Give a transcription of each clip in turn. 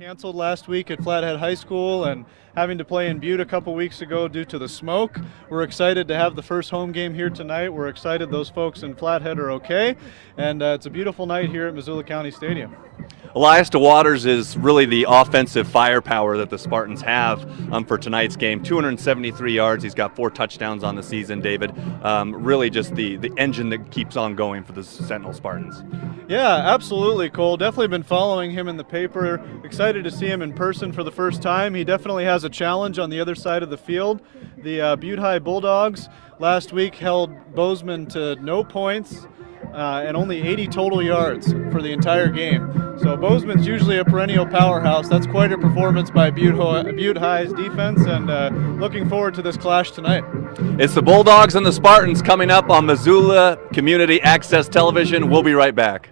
Canceled last week at Flathead High School and having to play in Butte a couple weeks ago due to the smoke. We're excited to have the first home game here tonight. We're excited those folks in Flathead are okay, and it's a beautiful night here at Missoula County Stadium. Elias DeWaters is really the offensive firepower that the Spartans have for tonight's game. 273 yards. He's got 4 touchdowns on the season, David. Really just the engine that keeps on going for the Sentinel Spartans. Yeah, absolutely, Cole. Definitely been following him in the paper. Excited to see him in person for the first time. He definitely has a challenge on the other side of the field. The Butte High Bulldogs last week held Bozeman to no points and only 80 total yards for the entire game. So Bozeman's usually a perennial powerhouse. That's quite a performance by Butte High's defense, and looking forward to this clash tonight. It's the Bulldogs and the Spartans coming up on Missoula Community Access Television. We'll be right back.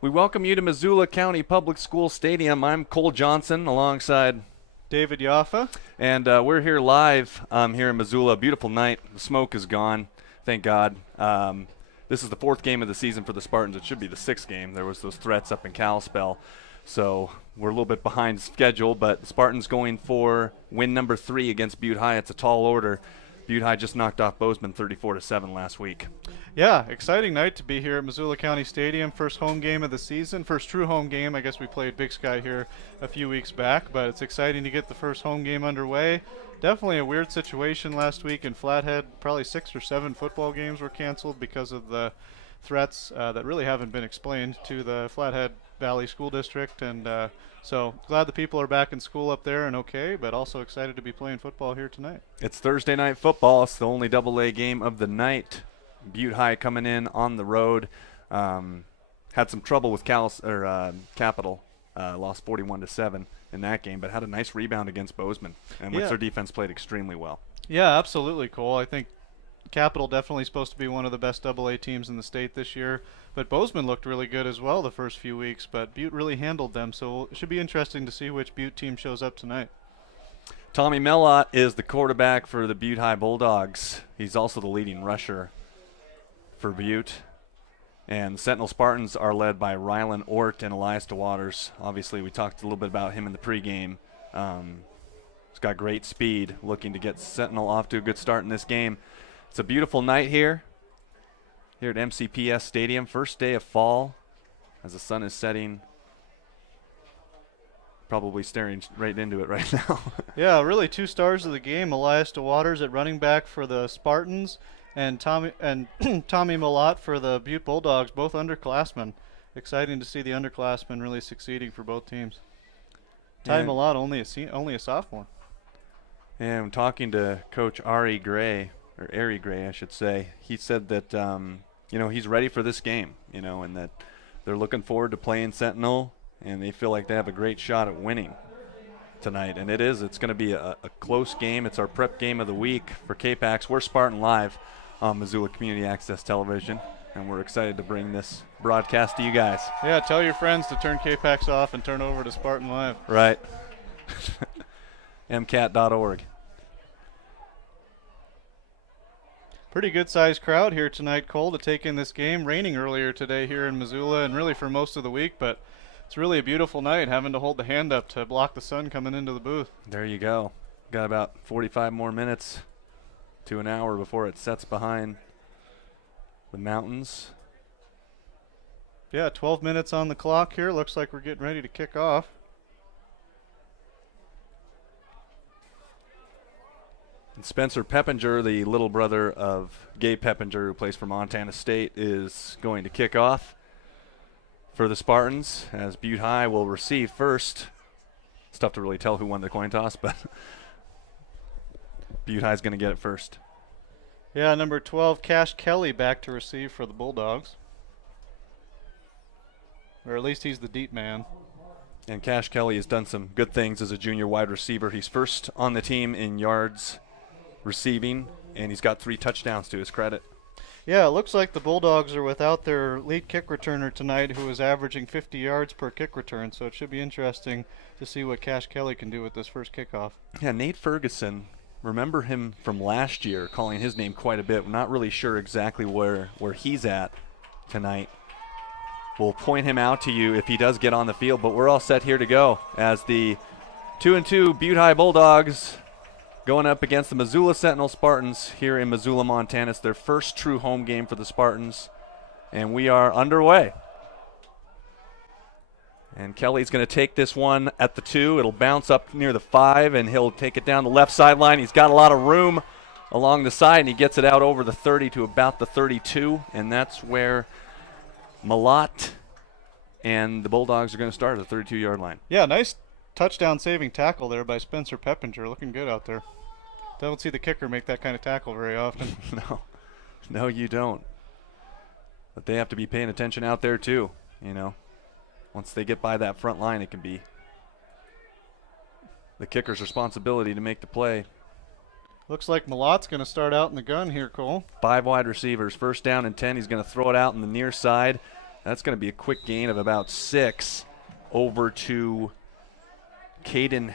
We welcome you to Missoula County Public School Stadium. I'm Cole Johnson alongside David Yaffa. And we're here live here in Missoula. Beautiful night. The smoke is gone, thank God. this is the 4th game of the season for the Spartans. It should be the 6th game. There was those threats up in Kalispell. So we're a little bit behind schedule, but the Spartans going for win number 3 against Butte High. It's a tall order. Butte High just knocked off Bozeman 34-7 last week. Yeah, exciting night to be here at Missoula County Stadium. First home game of the season, first true home game. I guess we played Big Sky here a few weeks back, but it's exciting to get the first home game underway. Definitely a weird situation last week in Flathead. Probably 6 or 7 football games were canceled because of the threats that really haven't been explained to the Flathead Valley School District, and so glad the people are back in school up there and okay, but also excited to be playing football here tonight. It's Thursday night football. It's the only AA game of the night. Butte High coming in on the road. Had some trouble with Capital. Lost 41-7 in that game, but had a nice rebound against Bozeman, and which their defense played extremely well. Yeah, absolutely, Cole. I think Capital definitely supposed to be one of the best AA teams in the state this year, but Bozeman looked really good as well the first few weeks, but Butte really handled them, so it should be interesting to see which Butte team shows up tonight. Tommy Mellott is the quarterback for the Butte High Bulldogs. He's also the leading rusher for Butte. And the Sentinel Spartans are led by Rylan Ort and Elias DeWaters. Obviously, we talked a little bit about him in the pregame. He's got great speed, looking to get Sentinel off to a good start in this game. It's a beautiful night here at MCPS Stadium. First day of fall as the sun is setting. Probably staring right into it right now. Yeah, really 2 stars of the game. Elias DeWaters at running back for the Spartans, and Tommy Mellott for the Butte Bulldogs, both underclassmen. Exciting to see the underclassmen really succeeding for both teams. Ty Mellott only a sophomore. And I'm talking to Coach Ari Gray, I should say. He said that he's ready for this game, and that they're looking forward to playing Sentinel, and they feel like they have a great shot at winning tonight. And it's going to be a close game. It's our prep game of the week for KPAX. We're Spartan Live on Missoula Community Access Television, and we're excited to bring this broadcast to you guys. Yeah, tell your friends to turn KPAX off and turn over to Spartan Live. Right. MCAT.org. Pretty good sized crowd here tonight, Cole, to take in this game. Raining earlier today here in Missoula and really for most of the week, but it's really a beautiful night, having to hold the hand up to block the sun coming into the booth. There you go. Got about 45 more minutes to an hour before it sets behind the mountains. Yeah, 12 minutes on the clock here. Looks like we're getting ready to kick off. And Spencer Peppinger, the little brother of Gabe Peppinger, who plays for Montana State, is going to kick off for the Spartans, as Butte High will receive first. It's tough to really tell who won the coin toss, but Butte High is going to get it first. Yeah, number 12, Cash Kelly, back to receive for the Bulldogs. Or at least he's the deep man. And Cash Kelly has done some good things as a junior wide receiver. He's first on the team in yards receiving, and he's got 3 touchdowns to his credit. Yeah, it looks like the Bulldogs are without their lead kick returner tonight, who is averaging 50 yards per kick return, so it should be interesting to see what Cash Kelly can do with this first kickoff. Yeah, Nate Ferguson, remember him from last year, calling his name quite a bit. We're not really sure exactly where he's at tonight. We'll point him out to you if he does get on the field, but we're all set here to go as the 2-2 Butte High Bulldogs going up against the Missoula Sentinel Spartans here in Missoula, Montana. It's their first true home game for the Spartans, and we are underway. And Kelly's going to take this one at the 2. It'll bounce up near the 5, and he'll take it down the left sideline. He's got a lot of room along the side, and he gets it out over the 30 to about the 32, and that's where Mellott and the Bulldogs are going to start at the 32-yard line. Yeah, nice touchdown-saving tackle there by Spencer Peppinger. Looking good out there. Don't see the kicker make that kind of tackle very often. No, you don't. But they have to be paying attention out there too, Once they get by that front line, it can be the kicker's responsibility to make the play. Looks like Mellott's going to start out in the gun here, Cole. 5 wide receivers, first down and 10. He's going to throw it out in the near side. That's going to be a quick gain of about 6 over to Caden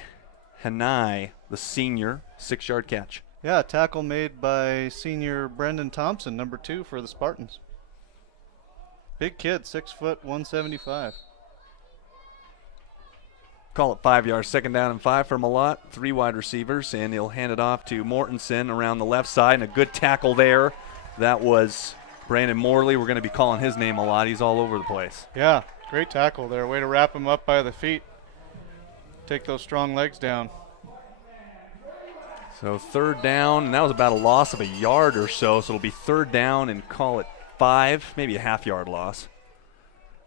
Hanai, the senior, 6-yard catch. Yeah, tackle made by senior Brendan Thompson, number 2 for the Spartans. Big kid, 6 foot, 175. Call it 5 yards, 2nd down and 5 for Malott. 3 wide receivers, and he'll hand it off to Mortensen around the left side, and a good tackle there. That was Brandon Morley. We're going to be calling his name a lot. He's all over the place. Yeah, great tackle there. Way to wrap him up by the feet. Take those strong legs down. So 3rd down, and that was about a loss of a yard or so, so it'll be 3rd down and call it 5, maybe a half-yard loss.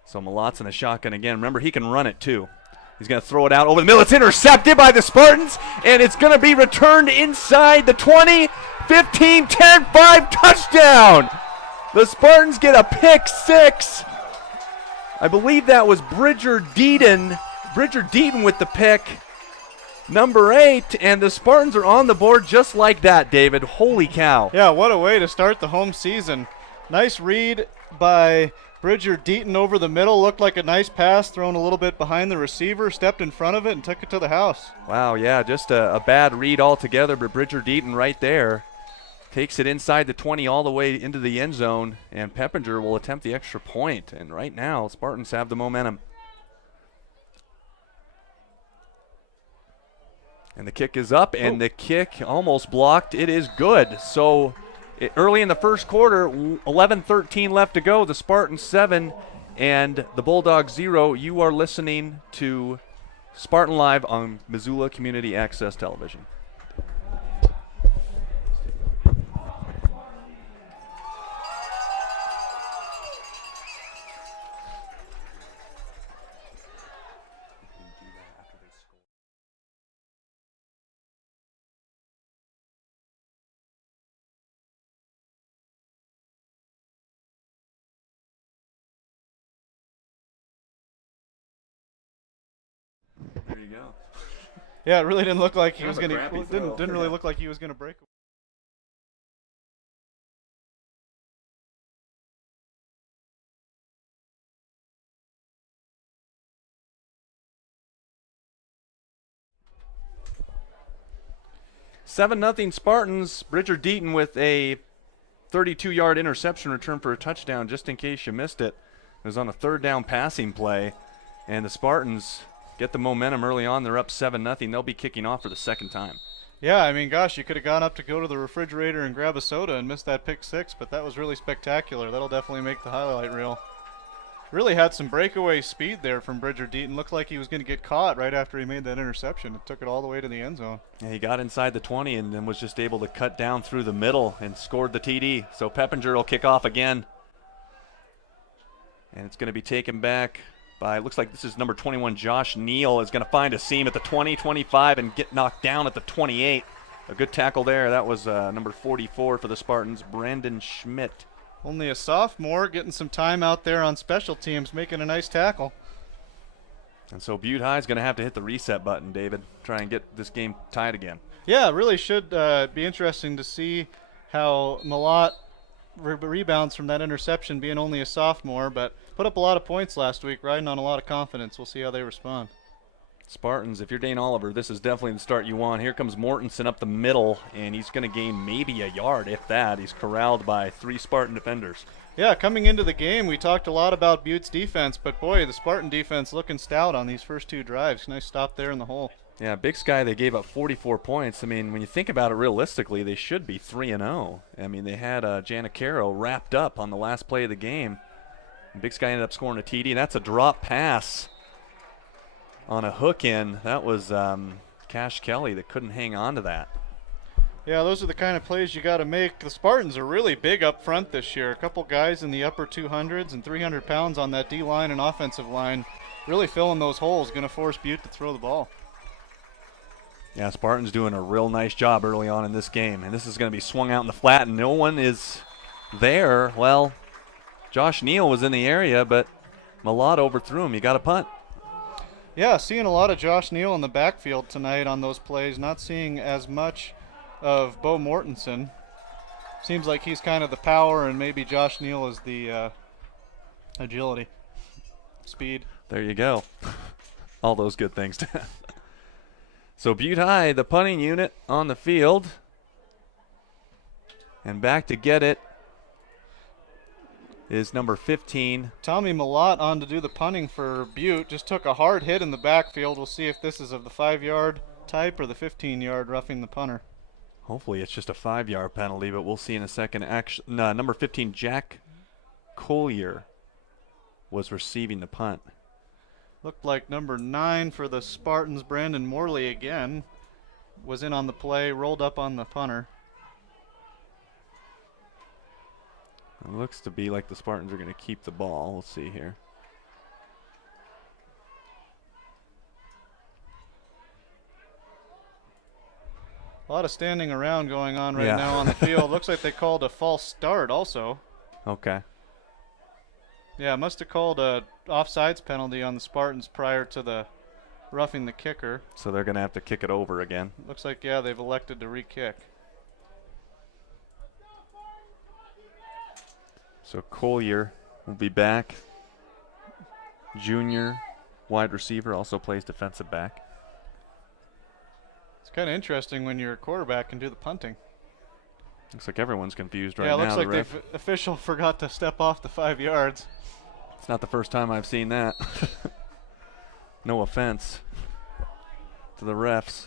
So Malott's in a shotgun again. Remember, he can run it too. He's going to throw it out over the middle. It's intercepted by the Spartans, and it's going to be returned inside the 20, 15, 10, 5, touchdown. The Spartans get a pick 6. I believe that was Bridger Deaton with the pick. Number 8, and the Spartans are on the board just like that, David. Holy cow. Yeah, what a way to start the home season. Nice read by Bridger Deaton over the middle. Looked like a nice pass thrown a little bit behind the receiver, stepped in front of it, and took it to the house. Wow, yeah, just a bad read altogether, but Bridger Deaton right there takes it inside the 20 all the way into the end zone, and Peppinger will attempt the extra point. And right now, Spartans have the momentum. And the kick is up, and the kick almost blocked. It is good. So early in the first quarter, 11-13 left to go. The Spartans 7 and the Bulldogs 0. You are listening to Spartan Live on Missoula Community Access Television. There you go. Yeah, it really didn't look like he Kind was of a going to. crappy throw. Didn't really look like he was going to break. Seven 0 Spartans. Bridger Deaton with a 32-yard interception return for a touchdown. Just in case you missed it, it was on a 3rd down passing play, and the Spartans get the momentum early on. They're up 7-0. They'll be kicking off for the 2nd time. Yeah, I mean, gosh, you could have gone up to go to the refrigerator and grab a soda and missed that pick 6, but that was really spectacular. That'll definitely make the highlight reel. Really had some breakaway speed there from Bridger Deaton. Looked like he was going to get caught right after he made that interception. It took it all the way to the end zone. Yeah, he got inside the 20 and then was just able to cut down through the middle and scored the TD. So Peppinger will kick off again. And it's going to be taken back by, looks like this is number 21, Josh Neal, is going to find a seam at the 20, 25, and get knocked down at the 28. A good tackle there. That was number 44 for the Spartans, Brandon Schmidt. Only a sophomore, getting some time out there on special teams, making a nice tackle. And so Butte High is going to have to hit the reset button, David, try and get this game tied again. Yeah, it really should be interesting to see how Malott rebounds from that interception, being only a sophomore, but put up a lot of points last week, riding on a lot of confidence. We'll see how they respond. Spartans, if you're Dane Oliver, this is definitely the start you want. Here comes Mortensen up the middle, and he's going to gain maybe a yard, if that. He's corralled by 3 Spartan defenders. Yeah, coming into the game, we talked a lot about Butte's defense, but boy, the Spartan defense looking stout on these first 2 drives. Nice stop there in the hole. Yeah, Big Sky, they gave up 44 points. I mean, when you think about it realistically, they should be 3-0. I mean, they had Giannicaro wrapped up on the last play of the game. And Big Sky ended up scoring a TD, and that's a drop pass on a hook in. That was Cash Kelly that couldn't hang on to that. Yeah, those are the kind of plays you got to make. The Spartans are really big up front this year. A couple guys in the upper 200s and 300 pounds on that D-line and offensive line, really filling those holes, going to force Butte to throw the ball. Yeah, Spartans doing a real nice job early on in this game. And this is going to be swung out in the flat, and no one is there. Well, Josh Neal was in the area, but Malott overthrew him. You got a punt. Yeah, seeing a lot of Josh Neal in the backfield tonight on those plays. Not seeing as much of Bo Mortensen. Seems like he's kind of the power, and maybe Josh Neal is the agility, speed. There you go. All those good things. So Butte High, the punting unit on the field. And back to get it is number 15. Tommy Malott on to do the punting for Butte. Just took a hard hit in the backfield. We'll see if this is of the 5-yard type or the 15-yard roughing the punter. Hopefully it's just a 5-yard penalty, but we'll see in a second. No, number 15, Jack Collier, was receiving the punt. Looked like number 9 for the Spartans, Brandon Morley again, was in on the play, rolled up on the punter. It looks to be like the Spartans are going to keep the ball. We'll see here. A lot of standing around going on right now on the field. Looks like they called a false start also. Okay. Yeah, must have called a offsides penalty on the Spartans prior to the roughing the kicker. So they're going to have to kick it over again. Looks like, yeah, they've elected to re-kick. So Collier will be back. Junior wide receiver, also plays defensive back. It's kind of interesting when your quarterback can do the punting. Looks like everyone's confused right now. Yeah, now. looks like the official forgot to step off the 5 yards. It's not the first time I've seen that. No offense to the refs.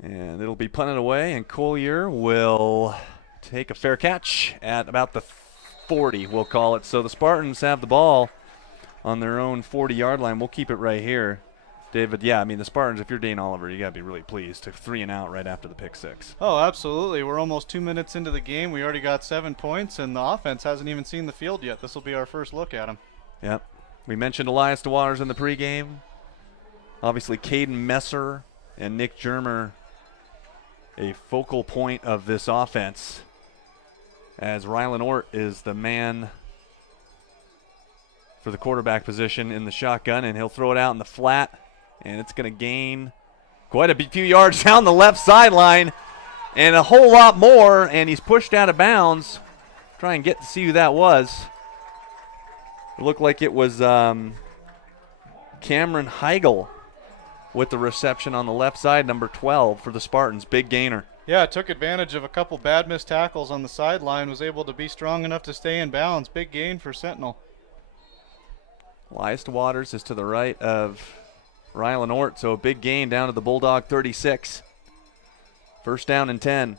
And it'll be punted away, and Collier will take a fair catch at about the 40, we'll call it. So the Spartans have the ball on their own 40-yard line. We'll keep it right here. David, yeah, I mean, the Spartans, if you're Dane Oliver, you got to be really pleased. Took 3 and out right after the pick 6. Oh, absolutely. We're almost 2 minutes into the game. We already got 7 points, and the offense hasn't even seen the field yet. This will be our first look at them. Yep. We mentioned Elias DeWaters in the pregame. Obviously, Caden Messer and Nick Germer, a focal point of this offense, as Rylan Ort is the man for the quarterback position in the shotgun, and he'll throw it out in the flat, and it's going to gain quite a few yards down the left sideline and a whole lot more, and he's pushed out of bounds. Try and get to see who that was. It looked like it was Cameron Heigl with the reception on the left side, number 12 for the Spartans. Big gainer. Yeah, took advantage of a couple bad missed tackles on the sideline, was able to be strong enough to stay in bounds. Big gain for Sentinel. Elias DeWaters is to the right of Rylan Ort, so a big gain down to the Bulldog 36. First down and 10.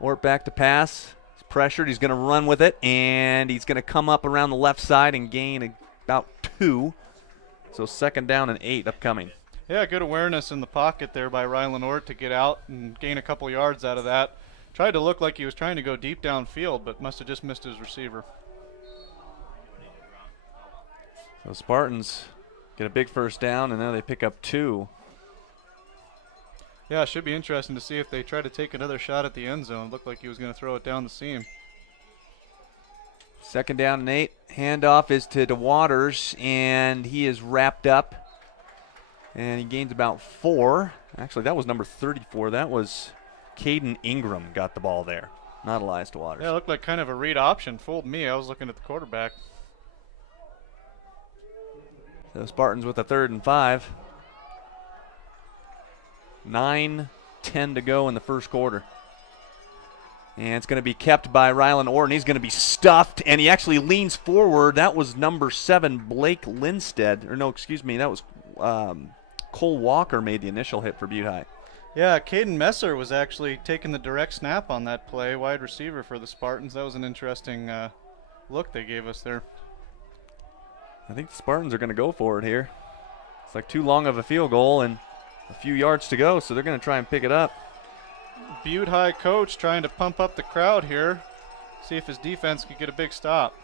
Ort back to pass. He's pressured. He's going to run with it, and he's going to come up around the left side and gain about 2. So second down and 8 upcoming. Yeah, good awareness in the pocket there by Rylan Ort to get out and gain a couple yards out of that. Tried to look like he was trying to go deep downfield, but must have just missed his receiver. So Spartans get a big first down, and now they pick up 2. Yeah, it should be interesting to see if they try to take another shot at the end zone. Looked like he was going to throw it down the seam. Second down and 8. Handoff is to DeWaters, and he is wrapped up. And he gains about 4. Actually, that was number 34. That was Caden Ingram got the ball there, not Elias DeWaters. Yeah, it looked like kind of a read option. Fooled me. I was looking at the quarterback. So Spartans with a 3rd and 5. 9:10 to go in the first quarter. And it's going to be kept by Rylan Ort, and he's going to be stuffed, and he actually leans forward. That was number 7, Blake Lindstedt. Or no, excuse me, that was Cole Walker made the initial hit for Butte High. Yeah, Caden Messer was actually taking the direct snap on that play, wide receiver for the Spartans. That was an interesting look they gave us there. I think the Spartans are going to go for it here. It's like too long of a field goal and a few yards to go, so they're going to try and pick it up. Butte High coach trying to pump up the crowd here, see if his defense could get a big stop.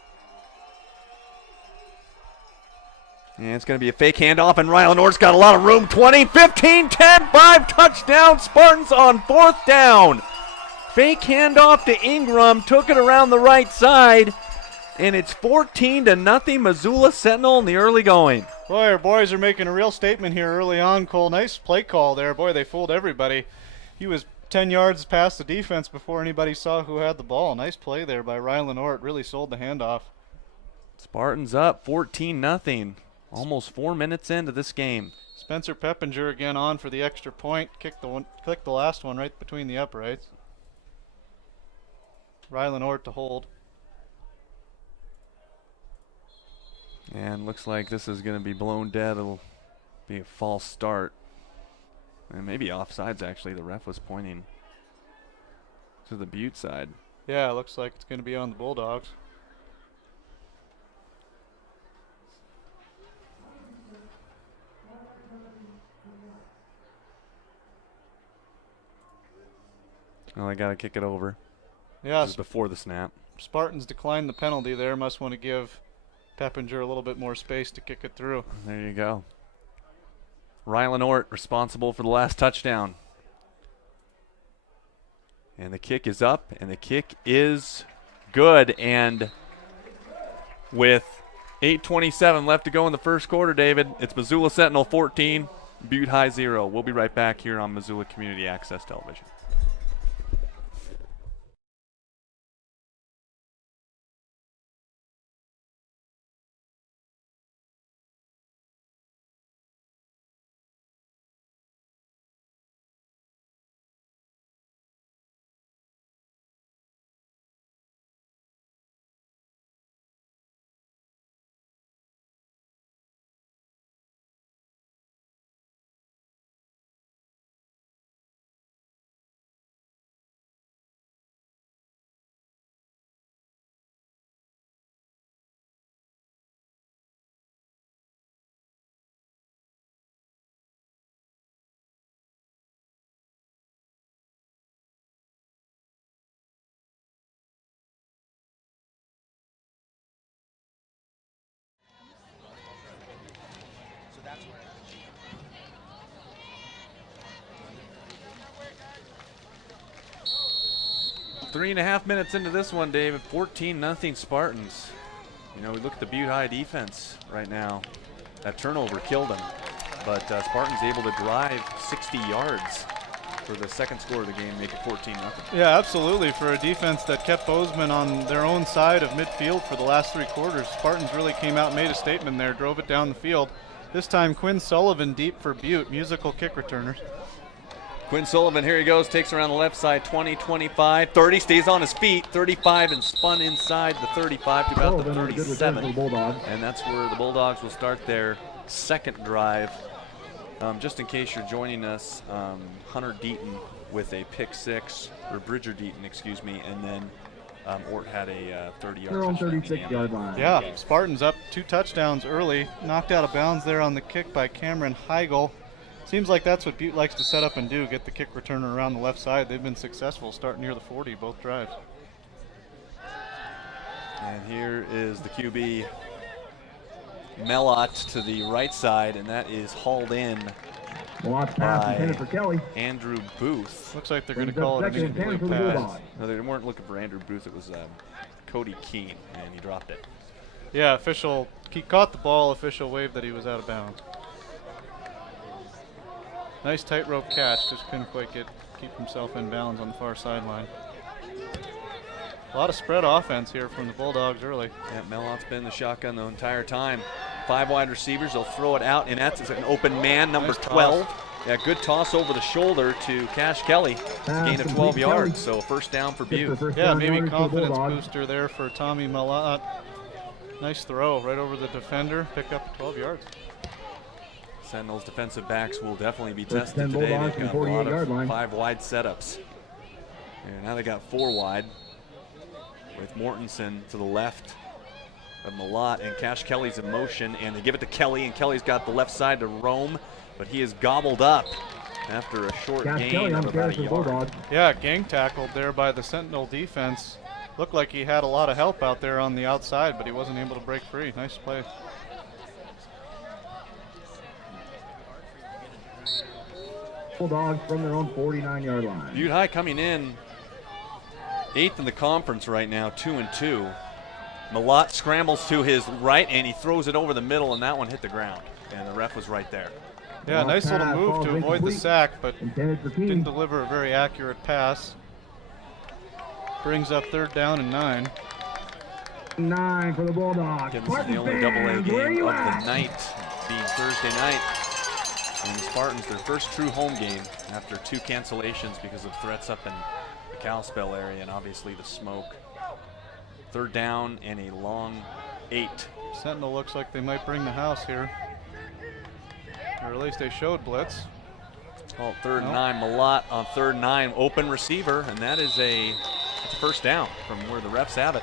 And it's going to be a fake handoff, and Rylan Ort's got a lot of room. 20, 15, 10, 5, touchdown. Spartans on 4th down. Fake handoff to Ingram, took it around the right side, and it's 14-0 Missoula Sentinel in the early going. Boy, our boys are making a real statement here early on, Cole. Nice play call there. Boy, they fooled everybody. He was 10 yards past the defense before anybody saw who had the ball. Nice play there by Rylan Ort. Really sold the handoff. Spartans up 14-0. Almost 4 minutes into this game. Spencer Peppinger again on for the extra point. Clicked the last one right between the uprights. Rylan Ort to hold. And looks like this is going to be blown dead. It'll be a false start. And maybe offsides, actually. The ref was pointing to the Butte side. Yeah, it looks like it's going to be on the Bulldogs. Well, I got to kick it over. Yeah, This is before the snap. Spartans declined the penalty there. Must want to give Peppinger a little bit more space to kick it through. There you go. Rylan Ort responsible for the last touchdown. And the kick is up, and the kick is good. And with 8:27 left to go in the first quarter, David, it's Missoula Sentinel 14, Butte High 0. We'll be right back here on Missoula Community Access Television. Three and a half minutes into this one, David. 14-0 Spartans. You know, we look at the Butte High defense right now. That turnover killed them. But Spartans able to drive 60 yards for the second score of the game, make it 14-0. Yeah, absolutely. For a defense that kept Bozeman on their own side of midfield for the last 3 quarters, Spartans really came out and made a statement there, drove it down the field. This time, Quinn Sullivan deep for Butte, musical kick returners. Quinn Sullivan, here he goes, takes around the left side, 20, 25, 30, stays on his feet, 35, and spun inside the 35 to about the 37. And that's where the Bulldogs will start their second drive. Just in case you're joining us, Hunter Deaton with a pick 6, or Bridger Deaton, excuse me, and then Ort had a 30-yard touchdown. 36-yard line. Yeah, Spartans up 2 touchdowns early, knocked out of bounds there on the kick by Cameron Heigl. Seems like that's what Butte likes to set up and do, get the kick returner around the left side. They've been successful starting near the 40 both drives. And here is the QB, Melott to the right side, and that is hauled in by for Kelly. Andrew Booth. Looks like they're going to call it an incomplete pass. No, they weren't looking for Andrew Booth. It was Cody Keene, and he dropped it. Yeah, official, he caught the ball, official waved that he was out of bounds. Nice tightrope catch, just couldn't quite keep himself in bounds on the far sideline. A lot of spread offense here from the Bulldogs early. Yeah, Melott's been in the shotgun the entire time. 5 wide receivers, they'll throw it out, and that's an open man, number Nice 12. toss. Yeah, good toss over the shoulder to Cash Kelly. It's a gain of 12 yards, so first down for Butte. Yeah, maybe confidence booster there for Tommy Melott. Nice throw right over the defender, pick up 12 yards. Sentinel's defensive backs will definitely be tested today. Bulldogs They've got from a lot 48-yard of line. 5 wide setups. And now they got 4 wide with Mortensen to the left of Melott, and Cash Kelly's in motion, and they give it to Kelly, and Kelly's got the left side to roam, but he is gobbled up after a short gain of about a yard. Yeah, gang tackled there by the Sentinel defense. Looked like he had a lot of help out there on the outside, but he wasn't able to break free. Nice play. Bulldogs from their own 49-yard line. Butte High coming in 8th in the conference right now, 2-2. Melott scrambles to his right, and he throws it over the middle, and that one hit the ground. And the ref was right there. Yeah, nice little move to avoid the sack, but Intended for didn't Keene. deliver a very accurate pass. Brings up 3rd down and 9. 9 for the Bulldogs. Again, this is the only double-A game of the night, being Thursday night. And the Spartans, their first true home game after 2 cancellations because of threats up in the Kalispell area, and obviously the smoke. 3rd down and a long 8. Sentinel looks like they might bring the house here. Or at least they showed blitz. Call it 3rd and 9. Malott on 3rd and 9. Open receiver, and that's a first down from where the refs have it.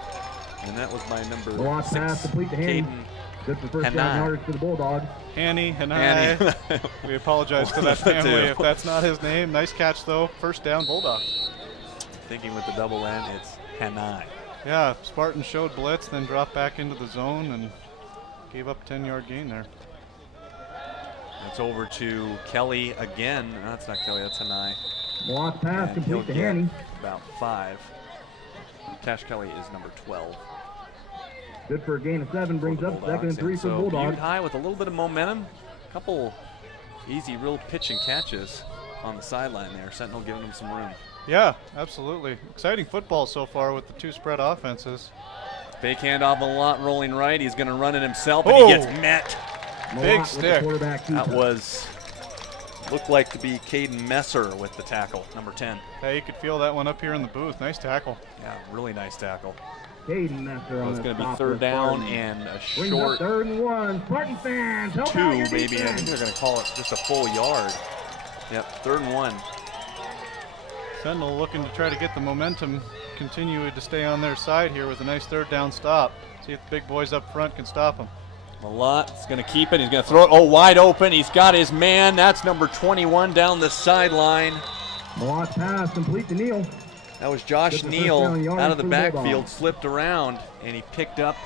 And that was by number 6, Caden. Good for first down yardage for the Bulldogs. Hanny. We apologize to that family if that's not his name. Nice catch though. First down, Bulldogs. Thinking with the double end, it's Hanai. Yeah, Spartans showed blitz, then dropped back into the zone and gave up a 10-yard gain there. It's over to Kelly again. No, that's not Kelly, that's Hanai. Lost pass, complete to Hanny. About 5. Cash Kelly is number 12. Good for a gain of 7, brings up 2nd and 3 for the Bulldogs. Butte High with a little bit of momentum. A couple easy, real pitch and catches on the sideline there. Sentinel giving them some room. Yeah, absolutely. Exciting football so far with the 2 spread offenses. Fake handoff, a lot rolling right. He's going to run it himself, and he gets met. Big stick. That looked like to be Caden Messer with the tackle, number 10. Yeah, you could feel that one up here in the booth. Nice tackle. Yeah, really nice tackle. Caden Messer on it's going to be 3rd down and a short 3rd and 1. Spartan fans, help 2, out your maybe. I defense. think they're going to call it just a full yard. Yep, 3rd and 1. Sentinel looking to try to get the momentum, continue to stay on their side here with a nice 3rd down stop. See if the big boys up front can stop them. Malott's going to keep it. He's going to throw it. Oh, wide open. He's got his man. That's number 21 down the sideline. Malott's pass, complete to Neal. That was Josh Neal out of the backfield, slipped around, and he picked up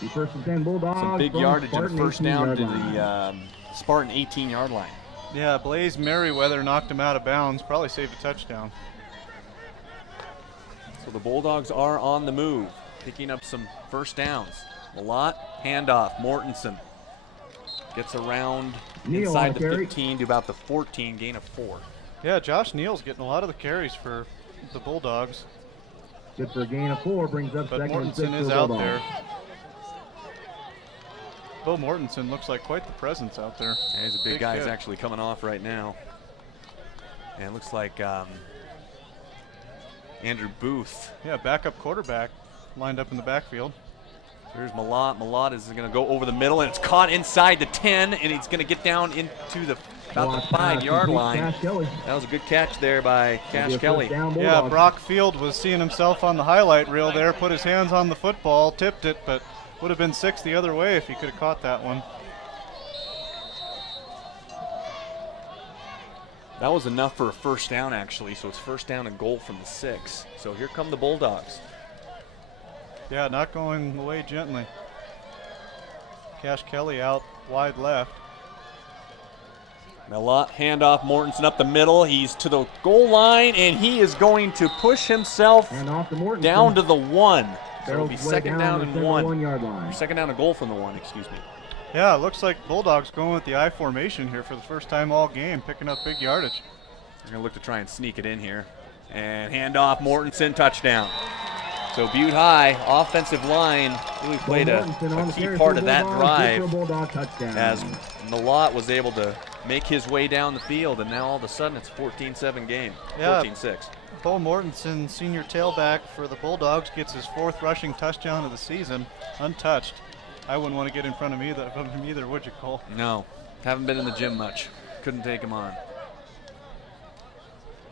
The 1st and 10 Bulldogs. some big yardage and a first down to the Spartan 18-yard line. Yeah, Blaze Merriweather knocked him out of bounds. Probably saved a touchdown. So the Bulldogs are on the move, picking up some first downs. Malott, handoff. Mortensen gets around inside the 15 to about the 14, gain of 4. Yeah, Josh Neal's getting a lot of the carries for the Bulldogs. Good for a gain of 4, brings up but 2nd and 6 Mortensen for is the out Bulldogs. there. Bo Mortensen looks like quite the presence out there. Yeah, he's a big guy. He's actually coming off right now. And it looks like Andrew Booth. Yeah, backup quarterback lined up in the backfield. Here's Malott. Malott is going to go over the middle, and it's caught inside the 10, and he's going to get down into the about the 5-yard line. That was a good catch there by Cash Kelly. Yeah, Brock Field was seeing himself on the highlight reel there, put his hands on the football, tipped it, but would have been 6 the other way if he could have caught that one. That was enough for a first down, actually, so it's first down and goal from the 6. So here come the Bulldogs. Yeah, not going away gently. Cash Kelly out wide left. Malott, handoff, Mortensen up the middle. He's to the goal line, and he is going to push himself down to the 1. So it'll be 2nd down and 1. Or 2nd down and goal from the 1, excuse me. Yeah, it looks like Bulldogs going with the I formation here for the first time all game, picking up big yardage. They're going to look to try and sneak it in here. And handoff, Mortensen, touchdown. So Butte High offensive line really played a key part of that drive as Malott was able to make his way down the field, and now all of a sudden it's a 14-7 game, 14-6. Bo Mortensen, senior tailback for the Bulldogs, gets his 4th rushing touchdown of the season, untouched. I wouldn't want to get in front of him either, would you, Cole? No, haven't been in the gym much. Couldn't take him on.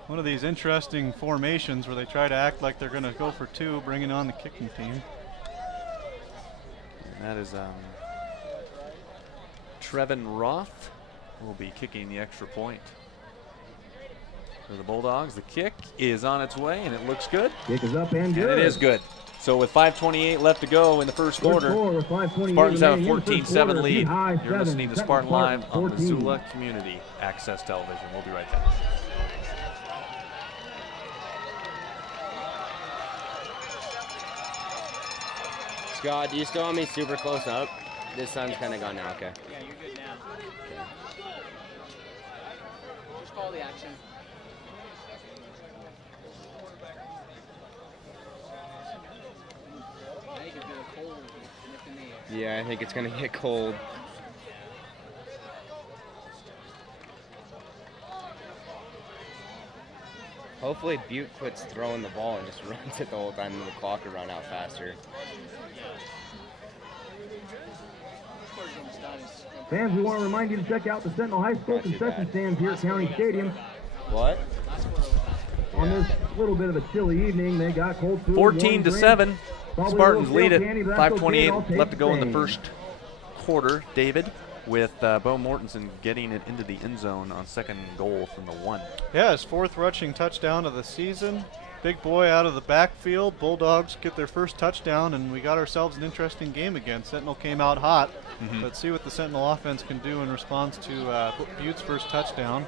One of these interesting formations where they try to act like they're going to go for 2, bringing on the kicking team. And that is Trevin Roth will be kicking the extra point. For the Bulldogs, the kick is on its way, and it looks good. Kick is up and good. And it is good. So with 5:28 left to go in the first quarter, Spartans have a 14-7 lead. You're listening to Spartan Live on Missoula Community Access Television. We'll be right back. Scott, do you still want me super close up? This sun's kind of gone now, okay. Yeah, you're good now. Okay. Just call the action. I think it's gonna get cold and up in the air. Yeah, I think it's gonna get cold. Hopefully Butte quits throwing the ball and just runs it the whole time and the clock will run out faster. Fans, we want to remind you to check out the Sentinel High School concession stands here at County Stadium. What? On this little bit of a chilly evening, they got cold food. 14-7. Spartans lead it. Candy, but that's 5:28 okay, left to go in the thing. first quarter. David with Bo Mortensen getting it into the end zone on second goal from the 1. Yeah, his 4th rushing touchdown of the season. Big boy out of the backfield. Bulldogs get their first touchdown, and we got ourselves an interesting game again. Sentinel came out hot. Let's see what the Sentinel offense can do in response to Butte's first touchdown.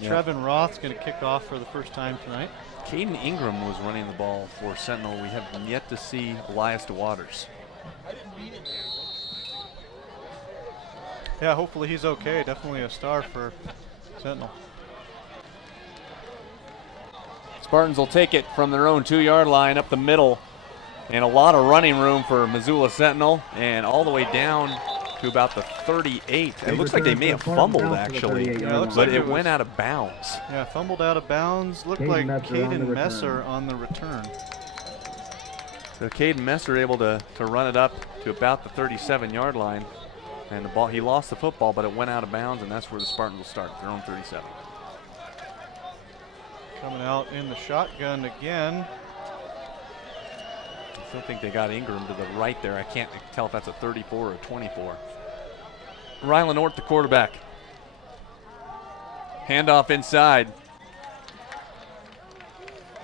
Yep. Trevin Roth's going to kick off for the first time tonight. Caden Ingram was running the ball for Sentinel. We have yet to see Elias DeWaters. Yeah, hopefully he's okay. Definitely a star for Sentinel. Spartans will take it from their own 2-yard line up the middle. And a lot of running room for Missoula Sentinel, and all the way down to about the 38. It looks like they may have fumbled, actually, Yeah, but like it went out of bounds. Yeah, fumbled out of bounds. Looked like Caden Messer on the return. So Caden Messer able to run it up to about the 37-yard line. And the ball, he lost the football, but it went out of bounds, and that's where the Spartans will start, their own 37. Coming out in the shotgun again. I still think they got Ingram to the right there. I can't tell if that's a 34 or a 24. Rylan Ortt, the quarterback. Handoff inside.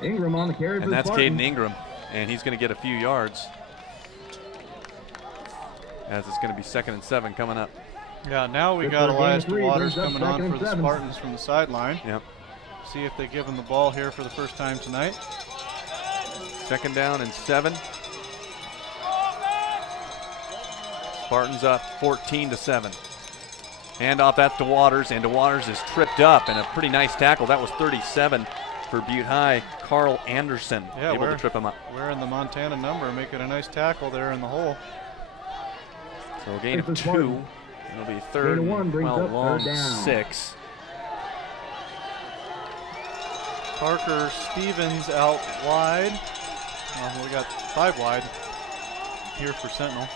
Ingram on the carry for And the that's Spartans. Caden Ingram. And he's going to get a few yards. As it's going to be 2nd and 7 coming up. Yeah, now we Good got for a gain Elias of 3, DeWaters brings up coming on 2nd and for the 7. Spartans from the sideline. Yep. See if they give him the ball here for the first time tonight. 2nd down and 7. Spartans up 14-7. Handoff, that's DeWaters, and DeWaters is tripped up, and a pretty nice tackle. That was 37 for Butte High. Carl Anderson able to trip him up. Wearing the Montana number, making a nice tackle there in the hole. So a gain of 2. It'll be 3rd and, well, long 6. Parker Stevens out wide. We got 5 wide here for Sentinel.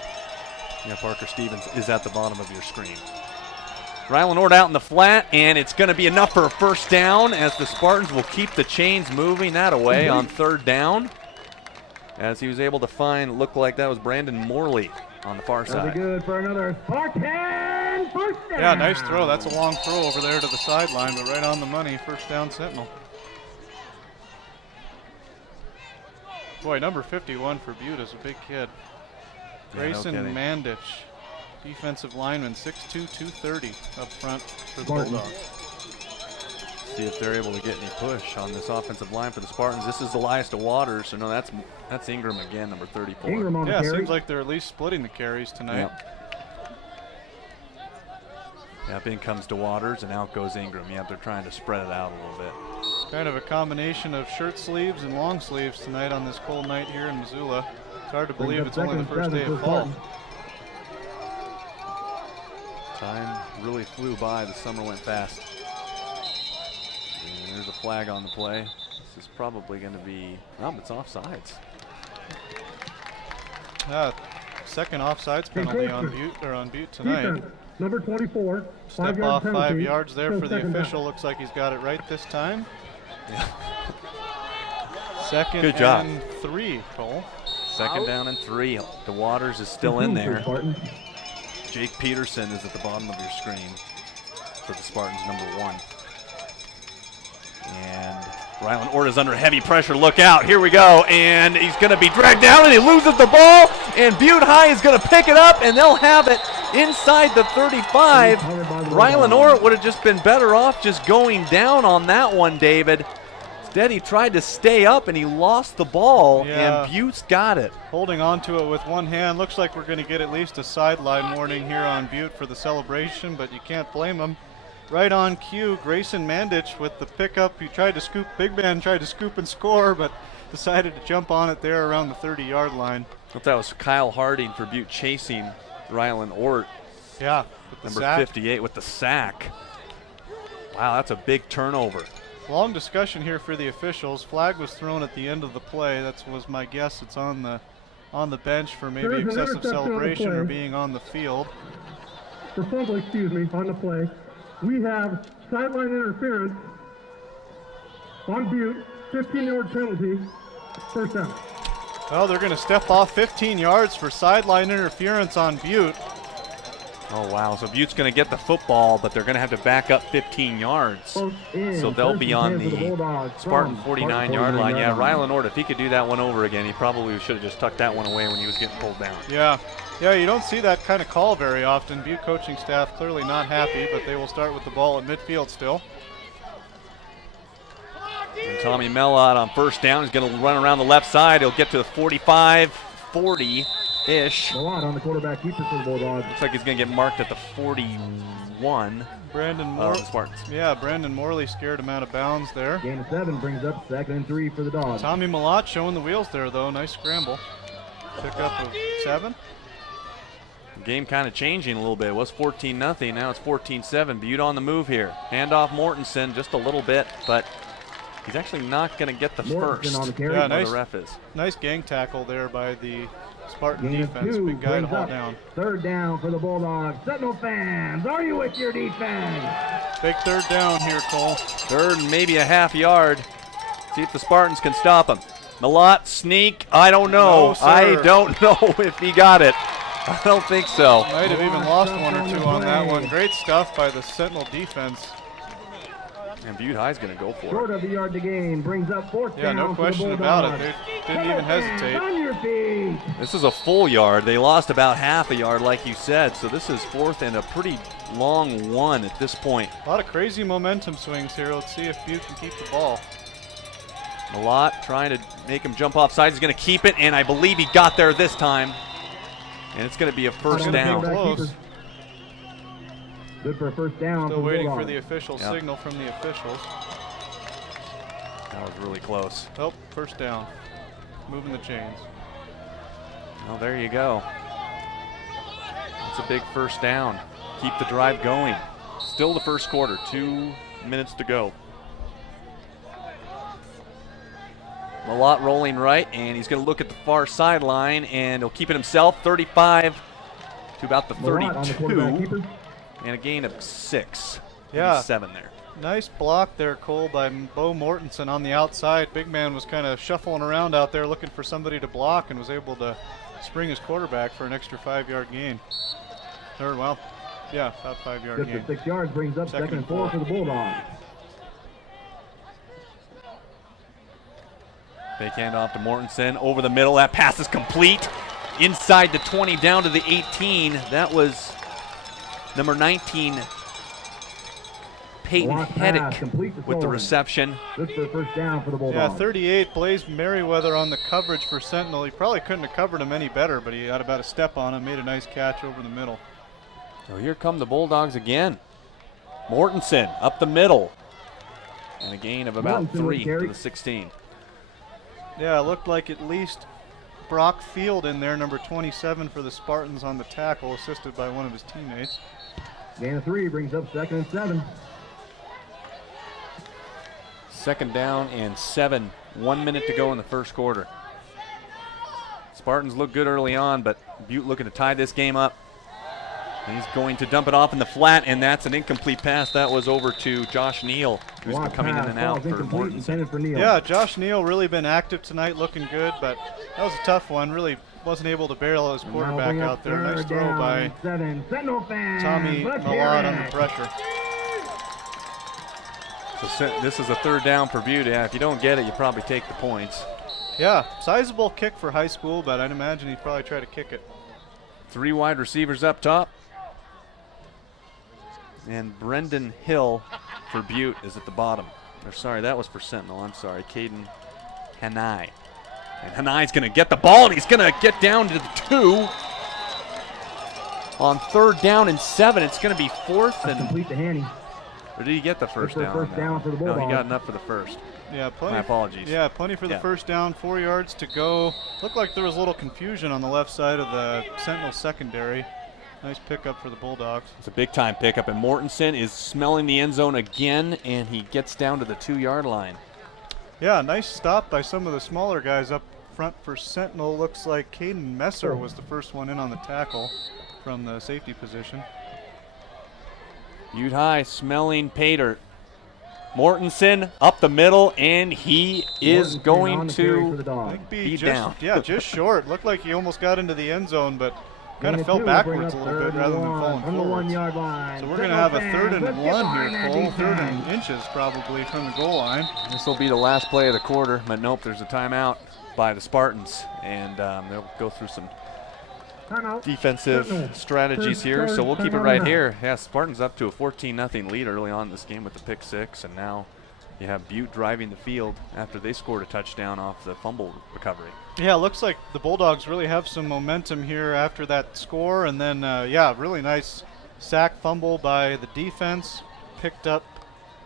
Yeah, Parker Stevens is at the bottom of your screen. Rylan Ortt out in the flat, and it's going to be enough for a first down as the Spartans will keep the chains moving that away on 3rd down. As he was able to find, looked like that was Brandon Morley on the far That'll side. be good for another Spartan first down. Yeah, nice throw. That's a long throw over there to the sideline, but right on the money. First down, Sentinel. Boy, number 51 for Butte is a big kid. Grayson Mandich, defensive lineman, 6'2", 230 up front for the Bulldogs. See if they're able to get any push on this offensive line for the Spartans. This is Elias DeWaters, so no, that's Ingram again, number 34. Ingram on the carry. Seems like they're at least splitting the carries tonight. Yep, in comes DeWaters, and out goes Ingram. Yep, they're trying to spread it out a little bit. Kind of a combination of shirt sleeves and long sleeves tonight on this cold night here in Missoula. It's hard to believe it's only the first day of fall. Time really flew by. The summer went fast. And there's a flag on the play. This is probably going to be, it's offsides. Second offsides penalty on Butte tonight. Defense, number 24. Step off 5 yards there for the official. Looks like he's got it right this time. Yeah. Second Good job. and 3, Cole. 2nd down and 3. DeWaters is still in there. Jake Peterson is at the bottom of your screen for the Spartans, number 1. And Rylan Ortt is under heavy pressure. Look out. Here we go. And he's going to be dragged down, and he loses the ball. And Butte High is going to pick it up, and they'll have it inside the 35. Rylan Ortt would have just been better off just going down on that one, David. Instead, he tried to stay up, and he lost the ball, and Butte's got it. Holding on to it with one hand. Looks like we're going to get at least a sideline warning here on Butte for the celebration, but you can't blame him. Right on cue, Grayson Mandich with the pickup. He tried to scoop, big man tried to scoop and score, but decided to jump on it there around the 30-yard line. I thought that was Kyle Harding for Butte chasing Rylan Ortt. Yeah, number 58 with the sack. Wow, that's a big turnover. Long discussion here for the officials. Flag was thrown at the end of the play. That was my guess. It's on the bench for maybe excessive celebration or being on the field. For fumble, excuse me, on the play. We have sideline interference on Butte, 15-yard penalty, first down. Well, they're going to step off 15 yards for sideline interference on Butte. Oh, wow. So Butte's going to get the football, but they're going to have to back up 15 yards. So they'll be on the Spartan 49-yard line. Yeah, Rylan Ord, if he could do that one over again, he probably should have just tucked that one away when he was getting pulled down. Yeah, you don't see that kind of call very often. Butte coaching staff clearly not happy, but they will start with the ball at midfield still. And Tommy Mellott on first down is going to run around the left side. He'll get to the 45, 40-ish. Mellott on the quarterback keeper for the Bulldogs. Looks like he's going to get marked at the 41. Spartans. Yeah, Brandon Morley scared him out of bounds there. Gain of 7 brings up 2nd and 3 for the Dogs. Tommy Mellott showing the wheels there, though. Nice scramble. Pickup of 7. Game kind of changing a little bit. It was 14-0. Now it's 14-7. Butte on the move here. Handoff Mortensen just a little bit, but he's actually not going to get the first. On the carry. Yeah, nice, the ref is. Nice gang tackle there by the Spartan Gain defense. 2 Big guy to brings hold up down. 3rd down for the Bulldogs. Sentinel fans, are you with your defense? Big 3rd down here, Cole. 3rd and maybe a half yard. See if the Spartans can stop him. Mellott sneak. I don't know. No, sir. I don't know if he got it. I don't think so. Might have even lost 1 or 2 on that one. Great stuff by the Sentinel defense. And Butte High's going to go for Short it. of the yard to gain, brings up 4th down. Yeah, no question about it. They didn't even hesitate. On your feet. This is a full yard. They lost about half a yard, like you said. So this is 4th and a pretty long one at this point. A lot of crazy momentum swings here. Let's see if Butte can keep the ball. Mellott trying to make him jump off sides. He's going to keep it, and I believe he got there this time. And it's going to be a first down. Close. Good for a first down. Still for waiting Bulldogs. for the official signal from the officials. That was really close. Oh, first down. Moving the chains. Well, there you go. It's a big first down. Keep the drive going. Still the first quarter. 2 minutes to go. Mellott rolling right, and he's going to look at the far sideline, and he'll keep it himself. 35 to about the 32. And a gain of 6. Yeah. 7 there. Nice block there, Cole, by Bo Mortensen on the outside. Big man was kind of shuffling around out there looking for somebody to block and was able to spring his quarterback for an extra 5-yard gain. Or, well, yeah, about 5-yard Good gain. for 6 yards, brings up 2nd and 4 for the Bulldogs. Fake handoff to Mortensen over the middle. That pass is complete. Inside the 20, down to the 18. That was number 19, Peyton Heddick with the reception. Good for a first down for the Bulldogs. Yeah, 38, Blaze Merriweather on the coverage for Sentinel. He probably couldn't have covered him any better, but he had about a step on him, made a nice catch over the middle. So here come the Bulldogs again. Mortensen up the middle. And a gain of about 3 to the 16. Yeah, it looked like at least Brock Field in there, number 27 for the Spartans on the tackle, assisted by one of his teammates. Gain of 3 brings up 2nd and 7. 2nd down and 7. 1 minute to go in the first quarter. Spartans look good early on, but Butte looking to tie this game up. He's going to dump it off in the flat, and that's an incomplete pass. That was over to Josh Neal, who's been coming in and out for Mortensen. Yeah, Josh Neal really been active tonight, looking good, but that was a tough one. Really wasn't able to barrel his quarterback out there. Nice throw by Tommy Mellott under pressure. So this is a 3rd down for Butte. Yeah, if you don't get it, you probably take the points. Yeah, sizable kick for high school, but I'd imagine he'd probably try to kick it. 3 wide receivers up top. And Brendan Hill for Butte is at the bottom. Or sorry, that was for Sentinel. I'm sorry, Caden Hanai. And Hanai's going to get the ball, and he's going to get down to the 2. On 3rd down and 7, it's going to be 4th and complete to Haney. Or did he get the first down? First down for the Bulldogs. No, he got enough for the first. Yeah, plenty. My apologies. Yeah, plenty for the first down. 4 yards to go. Looked like there was a little confusion on the left side of the Sentinel secondary. Nice pickup for the Bulldogs. It's a big-time pickup, and Mortensen is smelling the end zone again, and he gets down to the 2-yard line. Yeah, nice stop by some of the smaller guys up front for Sentinel. Looks like Caden Messer was the first one in on the tackle from the safety position. Butte High smelling pay dirt. Mortensen up the middle, and he is going to be down. Yeah, just short. Looked like he almost got into the end zone, but kind of fell backwards a little bit rather than falling forward. So we're going to have a 3rd and 1 here, Cole. 3rd and inches probably from the goal line. This will be the last play of the quarter, but nope, there's a timeout by the Spartans, and they'll go through some defensive strategies here, so we'll keep it right here. Yeah, Spartans up to a 14-0 lead early on in this game with the pick 6, and now you have Butte driving the field after they scored a touchdown off the fumble recovery. Yeah, looks like the Bulldogs really have some momentum here after that score, and then, yeah, really nice sack fumble by the defense, picked up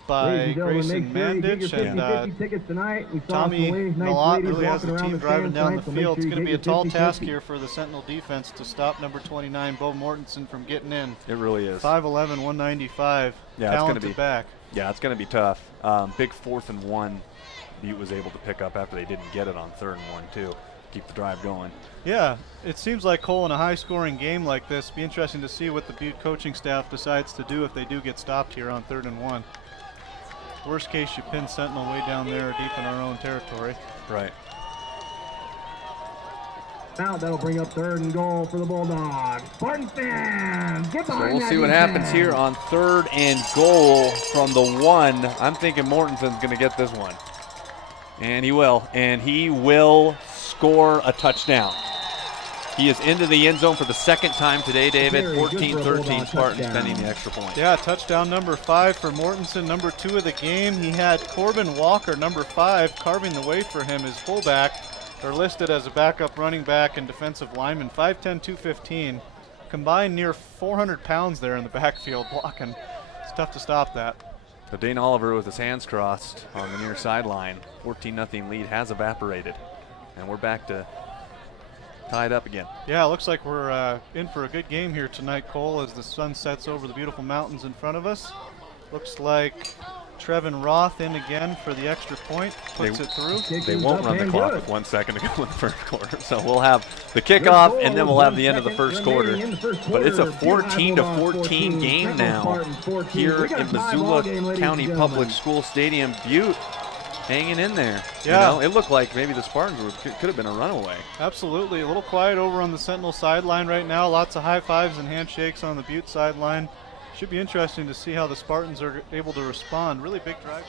by Grayson Mandich, and Tommy Malott really has the team driving down the field. It's going to be a tall task here for the Sentinel defense to stop number 29, Bo Mortensen, from getting in. It really is. 5'11", 195, yeah, talented back. Yeah, it's going to be tough. Big 4th and 1 Butte was able to pick up after they didn't get it on 3rd and 1, too. Keep the drive going. Yeah, it seems like, Cole, in a high-scoring game like this, be interesting to see what the Butte coaching staff decides to do if they do get stopped here on 3rd and 1. Worst case, you pin Sentinel way down there deep in our own territory. Right. Now that'll bring up 3rd and goal for the Bulldogs. Spartan fans, get behind. So we'll see what happens here on 3rd and goal from the 1. I'm thinking Mortensen's going to get this one. And he will. And he will score a touchdown. He is into the end zone for the 2nd time today, David. 14-13 Spartans pending the extra point. Yeah, touchdown number 5 for Mortensen, number 2 of the game. He had Corbin Walker, number 5, carving the way for him. His fullback, are listed as a backup running back and defensive lineman, 5'10", 215. Combined near 400 pounds there in the backfield blocking. It's tough to stop that. So Dane Oliver with his hands crossed on the near sideline. 14-0 lead has evaporated. And we're back to tied up again. Yeah, it looks like we're in for a good game here tonight, Cole, as the sun sets over the beautiful mountains in front of us. Looks like Trevin Roth in again for the extra point, puts it through. They won't run the clock with 1 second to go in the first quarter. So we'll have the kickoff, and then we'll have the end of the first quarter. But it's a 14-14 game now here in Missoula County Public School Stadium. Butte hanging in there. Yeah. You know, it looked like maybe the Spartans could have been a runaway. Absolutely. A little quiet over on the Sentinel sideline right now. Lots of high fives and handshakes on the Butte sideline. Should be interesting to see how the Spartans are able to respond. Really big drive.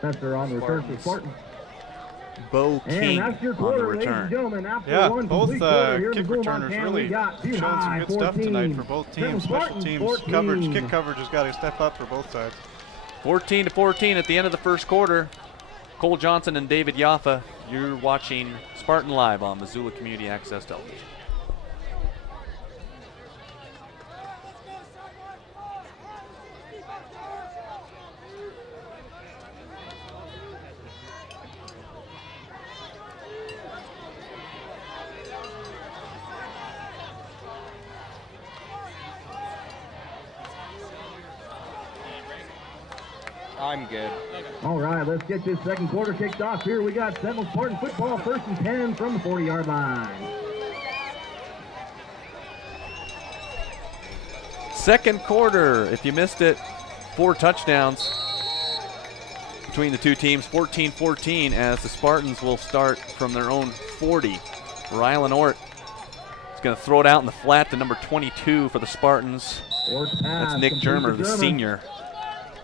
Spencer on the return for Spartans. Bo King on the return. Yeah, both kick returners really showing some good stuff tonight for both teams. Special teams coverage, kick coverage has got to step up for both sides. 14-14 at the end of the first quarter. Cole Johnson and David Yaffa, you're watching Spartan Live on Missoula Community Access Television. I'm good. All right, let's get this second quarter kicked off here. We got Sentinel Spartan football, 1st and 10 from the 40-yard line. Second quarter, if you missed it, 4 touchdowns between the two teams, 14-14, as the Spartans will start from their own 40. Rylan Ort is going to throw it out in the flat to number 22 for the Spartans. That's Nick Germer, the senior.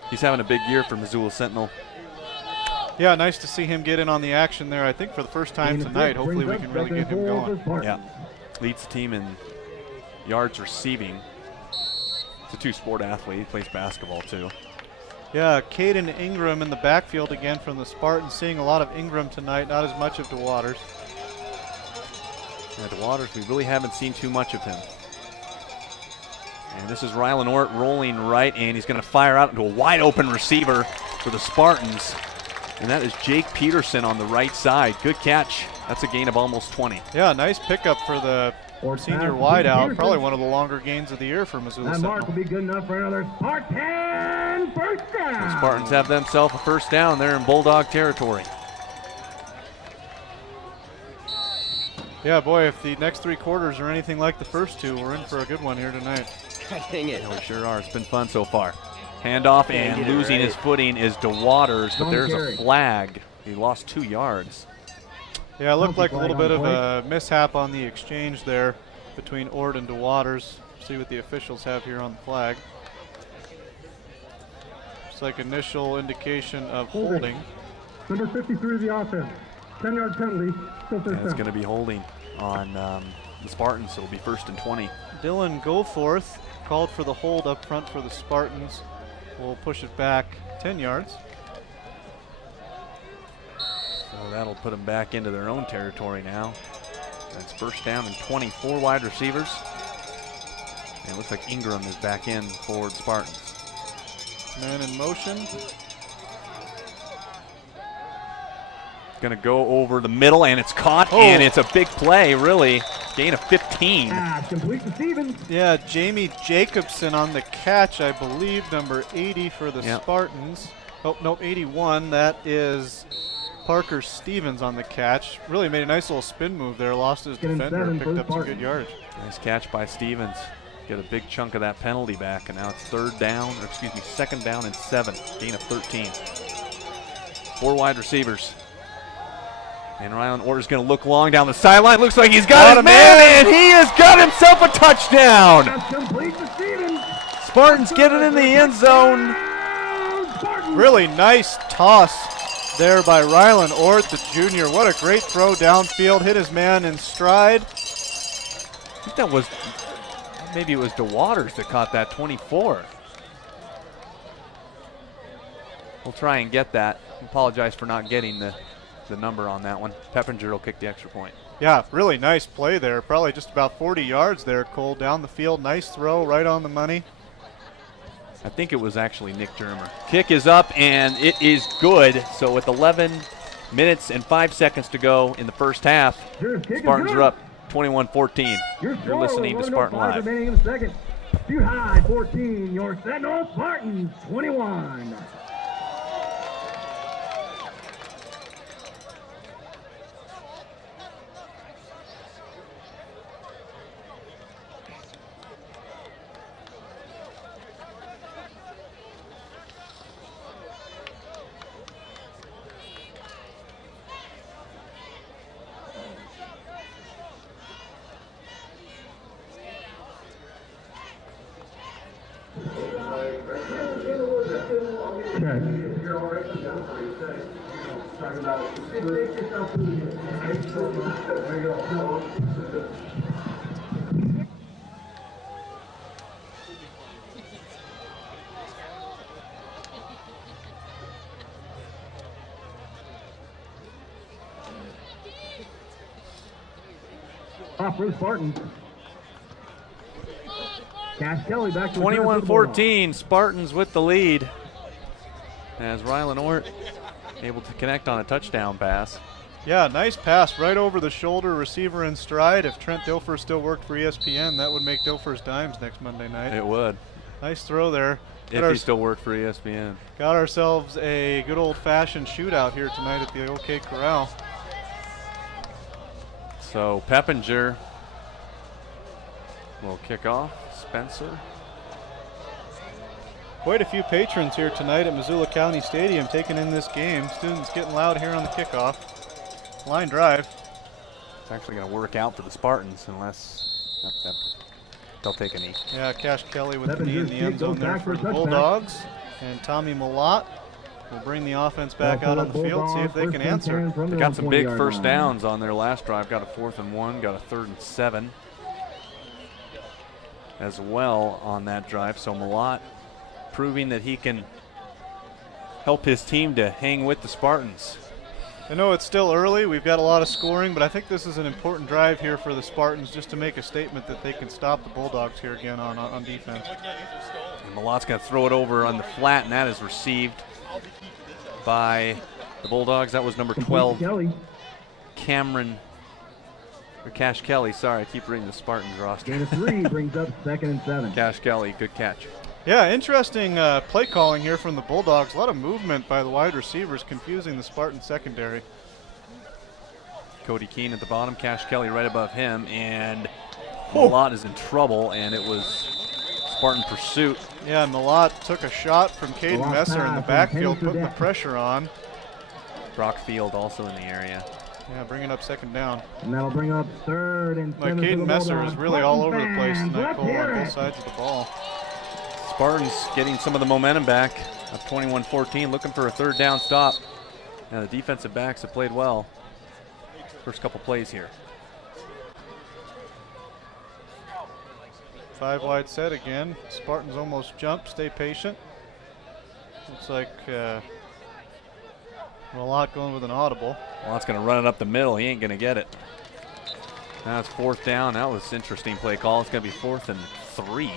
He's having a big year for Missoula Sentinel. Yeah, nice to see him get in on the action there, I think for the first time tonight. Hopefully we can really get him going. Yeah, leads the team in yards receiving. He's a two-sport athlete. He plays basketball too. Yeah, Caden Ingram in the backfield again from the Spartans. Seeing a lot of Ingram tonight, not as much of DeWaters. Yeah, DeWaters, we really haven't seen too much of him. And this is Rylan Ort rolling right, and he's going to fire out into a wide open receiver for the Spartans. And that is Jake Peterson on the right side. Good catch. That's a gain of almost 20. Yeah, nice pickup for the senior wideout. Probably one of the longer gains of the year for Missoula That Sentinel. mark will be good enough for another Spartan first down. The Spartans have themselves a first down. They're in Bulldog territory. Yeah, boy, if the next 3 quarters are anything like the first 2, we're in for a good one here tonight. Dang it. Yeah, we sure are. It's been fun so far. Handoff, and losing his footing is DeWaters, but there's a flag. He lost 2 yards. Yeah, it looked like a little bit of a mishap on the exchange there between Ort and DeWaters. See what the officials have here on the flag. It's like initial indication of holding. Number 53 of the offense. 10-yard penalty. Still first And it's down. going to be holding on the Spartans, so it'll be 1st and 20. Dylan Goforth called for the hold up front for the Spartans. We'll push it back 10 yards. So that'll put them back into their own territory now. That's 1st down and 24 wide receivers. And it looks like Ingram is back in for the Spartans. Man in motion. Going to go over the middle, and it's caught, and it's a big play, really. Gain of 15. Complete to Stevens. Yeah, Jamie Jacobson on the catch, I believe, number 80 for the Spartans. Oh, no, 81. That is Parker Stevens on the catch. Really made a nice little spin move there. Lost his defender and picked up some good yards. Nice catch by Stevens. Get a big chunk of that penalty back, and now it's 2nd down and 7. Gain of 13. 4 wide receivers. And Rylan Ort is going to look long down the sideline. Looks like he's got his man, and he has got himself a touchdown. That's complete to Stevens. Spartans get it in the end zone. Really nice toss there by Rylan Ort, the junior. What a great throw downfield. Hit his man in stride. I think that was, maybe it was DeWaters that caught that 24. We'll try and get that. Apologize for not getting the number on that one. Peppinger will kick the extra point. Yeah, really nice play there. Probably just about 40 yards there, Cole, down the field. Nice throw, right on the money. I think it was actually Nick Germer. Kick is up, and it is good. So with 11 minutes and 5 seconds to go in the first half, Spartans are up 21-14. You're listening to Spartan Live. Remaining in the second. Butte High 14, your Sentinel Spartans 21. Off for the Spartans. Cash Kelly back to 21-14, Spartans with the lead. As Rylan Ort able to connect on a touchdown pass. Yeah, nice pass right over the shoulder, receiver in stride. If Trent Dilfer still worked for ESPN, that would make Dilfer's dimes next Monday night. It would. Nice throw there. If he still worked for ESPN. Got ourselves a good old-fashioned shootout here tonight at the OK Corral. So Peppinger will kick off. Spencer. Quite a few patrons here tonight at Missoula County Stadium taking in this game. Students getting loud here on the kickoff. Line drive. It's actually going to work out for the Spartans unless they'll take a knee. Yeah, Cash Kelly with the knee in the end zone there for the Bulldogs. And Tommy Malott will bring the offense back out on the field, see if they can answer. They got some big first downs on their last drive. Got a 4th and 1, got a 3rd and 7 as well on that drive. So Malott proving that he can help his team to hang with the Spartans. I know it's still early. We've got a lot of scoring, but I think this is an important drive here for the Spartans just to make a statement that they can stop the Bulldogs here again on defense. And Malott's going to throw it over on the flat, and that is received by the Bulldogs. That was number 12, Cameron, or Cash Kelly. Sorry, I keep reading the Spartans roster. Gain of 3 brings up 2nd and 7. Cash Kelly, good catch. Yeah, interesting play calling here from the Bulldogs. A lot of movement by the wide receivers, confusing the Spartan secondary. Cody Keene at the bottom, Cash Kelly right above him, and Malott is in trouble, and it was Spartan pursuit. Yeah, Malott took a shot from Caden Messer in the backfield, putting the pressure on. Brock Field also in the area. Yeah, bringing up 2nd down. And that'll bring up 3rd and 7. Caden Messer is really all over the place tonight, Cole, on both sides of the ball. Spartans getting some of the momentum back, up 21-14, looking for a 3rd down stop. Now the defensive backs have played well. First couple plays here. 5 wide set again. Spartans almost jumped. Stay patient. Looks like Malott going with an audible. Malott's going to run it up the middle. He ain't going to get it. Now it's 4th down. That was an interesting play call. It's going to be 4th and 3.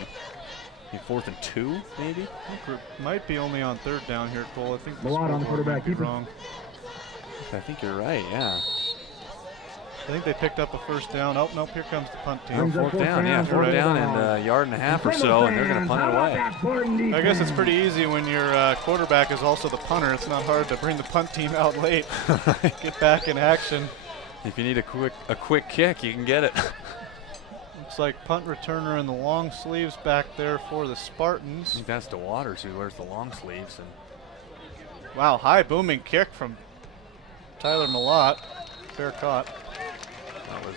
4th and 2, maybe? I think we might be only on 3rd down here, Cole. I think Malott on the quarterback keeper. Wrong. I think you're right, yeah. I think they picked up a 1st down. Oh, nope, here comes the punt team. 4th down, yeah, 4th down and a yard and a half or so, and they're going to punt it away. I guess it's pretty easy when your quarterback is also the punter. It's not hard to bring the punt team out late. Get back in action. If you need a quick kick, you can get it. Looks like punt returner in the long sleeves back there for the Spartans. I think that's DeWaters who wears the long sleeves. And wow, high booming kick from Tyler Malott. Fair caught.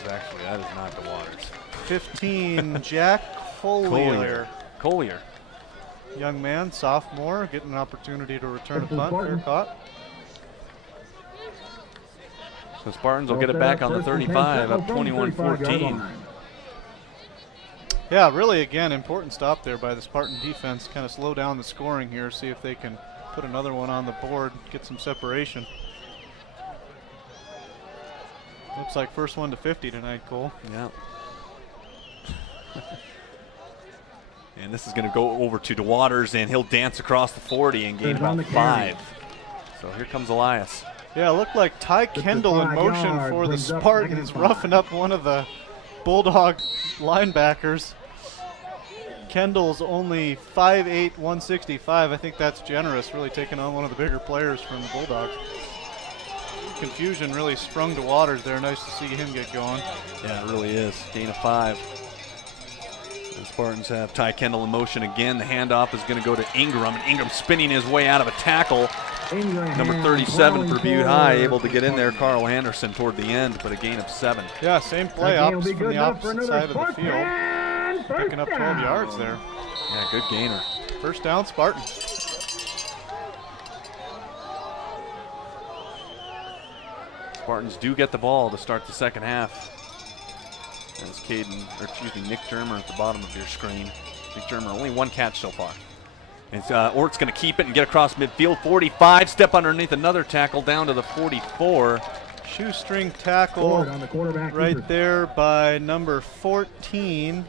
That is not DeWaters. 15, Jack Collier. Collier. Young man, sophomore, getting an opportunity to return a punt. Fair caught. So Spartans will get it back on the 35, up 21-14. Yeah, really, again, important stop there by the Spartan defense. Kind of slow down the scoring here, see if they can put another one on the board, get some separation. Looks like first one to 50 tonight, Cole. Yeah. And this is going to go over to DeWaters, and he'll dance across the 40 and gain about 5. So here comes Elias. Yeah, it looked like Ty Kendall in motion for the Spartans, roughing up one of the Bulldog linebackers. Kendall's only 5'8", 165. I think that's generous, really taking on one of the bigger players from the Bulldogs. Confusion really sprung to Waters there. Nice to see him get going. Yeah, it really is. Gain of 5. The Spartans have Ty Kendall in motion again. The handoff is going to go to Ingram, and Ingram spinning his way out of a tackle. Number 37 for Butte High, able to get in there. Carl Anderson toward the end, but a gain of 7. Yeah, same play, opposite from the opposite side of the field. Picking up 12 yards there. Yeah, good gainer. First down, Spartans. Spartans do get the ball to start the second half. That's Nick Germer at the bottom of your screen. Nick Germer, only 1 catch so far. And Ort's going to keep it and get across midfield. 45, step underneath another tackle down to the 44. Shoestring tackle right there by number 14,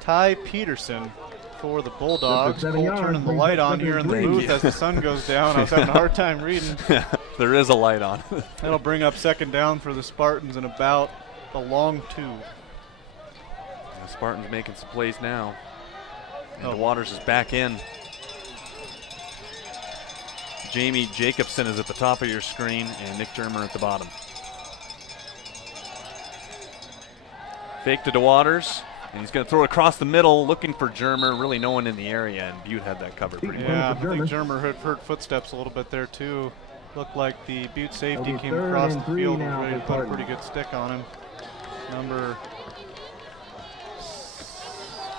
Ty Peterson for the Bulldogs. Cole turning the light on here in the booth as the sun goes down. I was having a hard time reading. There is a light on. That'll bring up second down for the Spartans and about a long 2. The Spartans making some plays now. And Waters is back in. Jamie Jacobson is at the top of your screen, and Nick Germer at the bottom. Fake to DeWaters, and he's going to throw it across the middle, looking for Germer. Really no one in the area, and Butte had that covered pretty well. Yeah, I think Germer heard footsteps a little bit there too. Looked like the Butte safety came across the field and was ready to put a pretty good stick on him. Number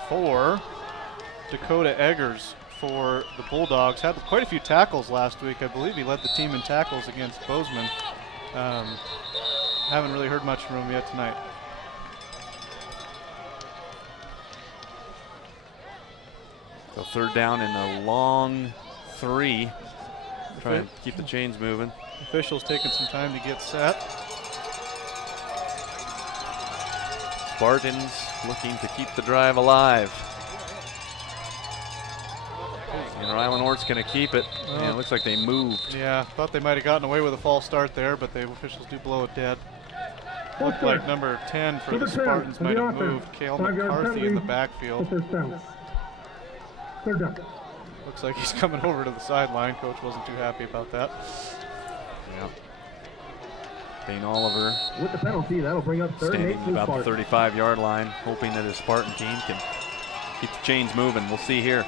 4, Dakota Eggers for the Bulldogs. Had quite a few tackles last week. I believe he led the team in tackles against Bozeman. Haven't really heard much from him yet tonight. So 3rd down and a long 3. Try and keep the chains moving. Officials taking some time to get set. Spartans looking to keep the drive alive. And Ryland Ort's going to keep it. And it looks like they moved. Yeah, thought they might have gotten away with a false start there, but the officials do blow it dead. Looked like number 10 for the Spartans might have moved. Cale McCarthy in the backfield. 3rd down. Looks like he's coming over to the sideline. Coach wasn't too happy about that. Yeah. Dane Oliver With the penalty, that'll bring up 3rd and 8 standing about the 35-yard line, hoping that his Spartan team can keep the chains moving. We'll see here.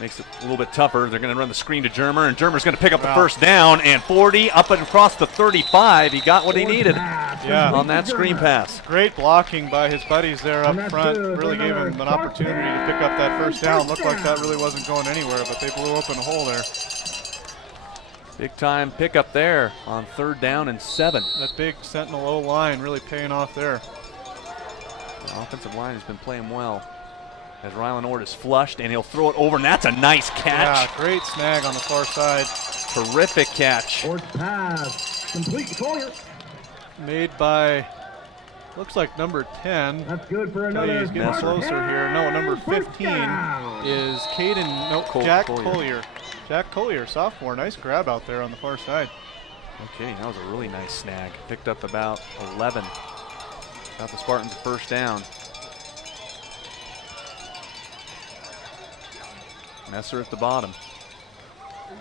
Makes it a little bit tougher. They're going to run the screen to Germer, and Germer's going to pick up the 1st down, and 40 up and across the 35. He got what he needed on that screen pass. Great blocking by his buddies there up front. Really gave him an opportunity to pick up that 1st down. Looked like that really wasn't going anywhere, but they blew open a hole there. Big time pickup there on 3rd down and 7. That big Sentinel O-line really paying off there. The offensive line has been playing well. As Ryland Ort is flushed, and he'll throw it over, and that's a nice catch. Yeah, great snag on the far side. Terrific catch. Ort's pass, complete to Collier. Made by, looks like number 10. That's good for another. He's getting closer here. No, number 15 is Jack Collier. Jack Collier, sophomore. Nice grab out there on the far side. Okay, that was a really nice snag. Picked up about 11. Got the Spartans a 1st down. Messer at the bottom.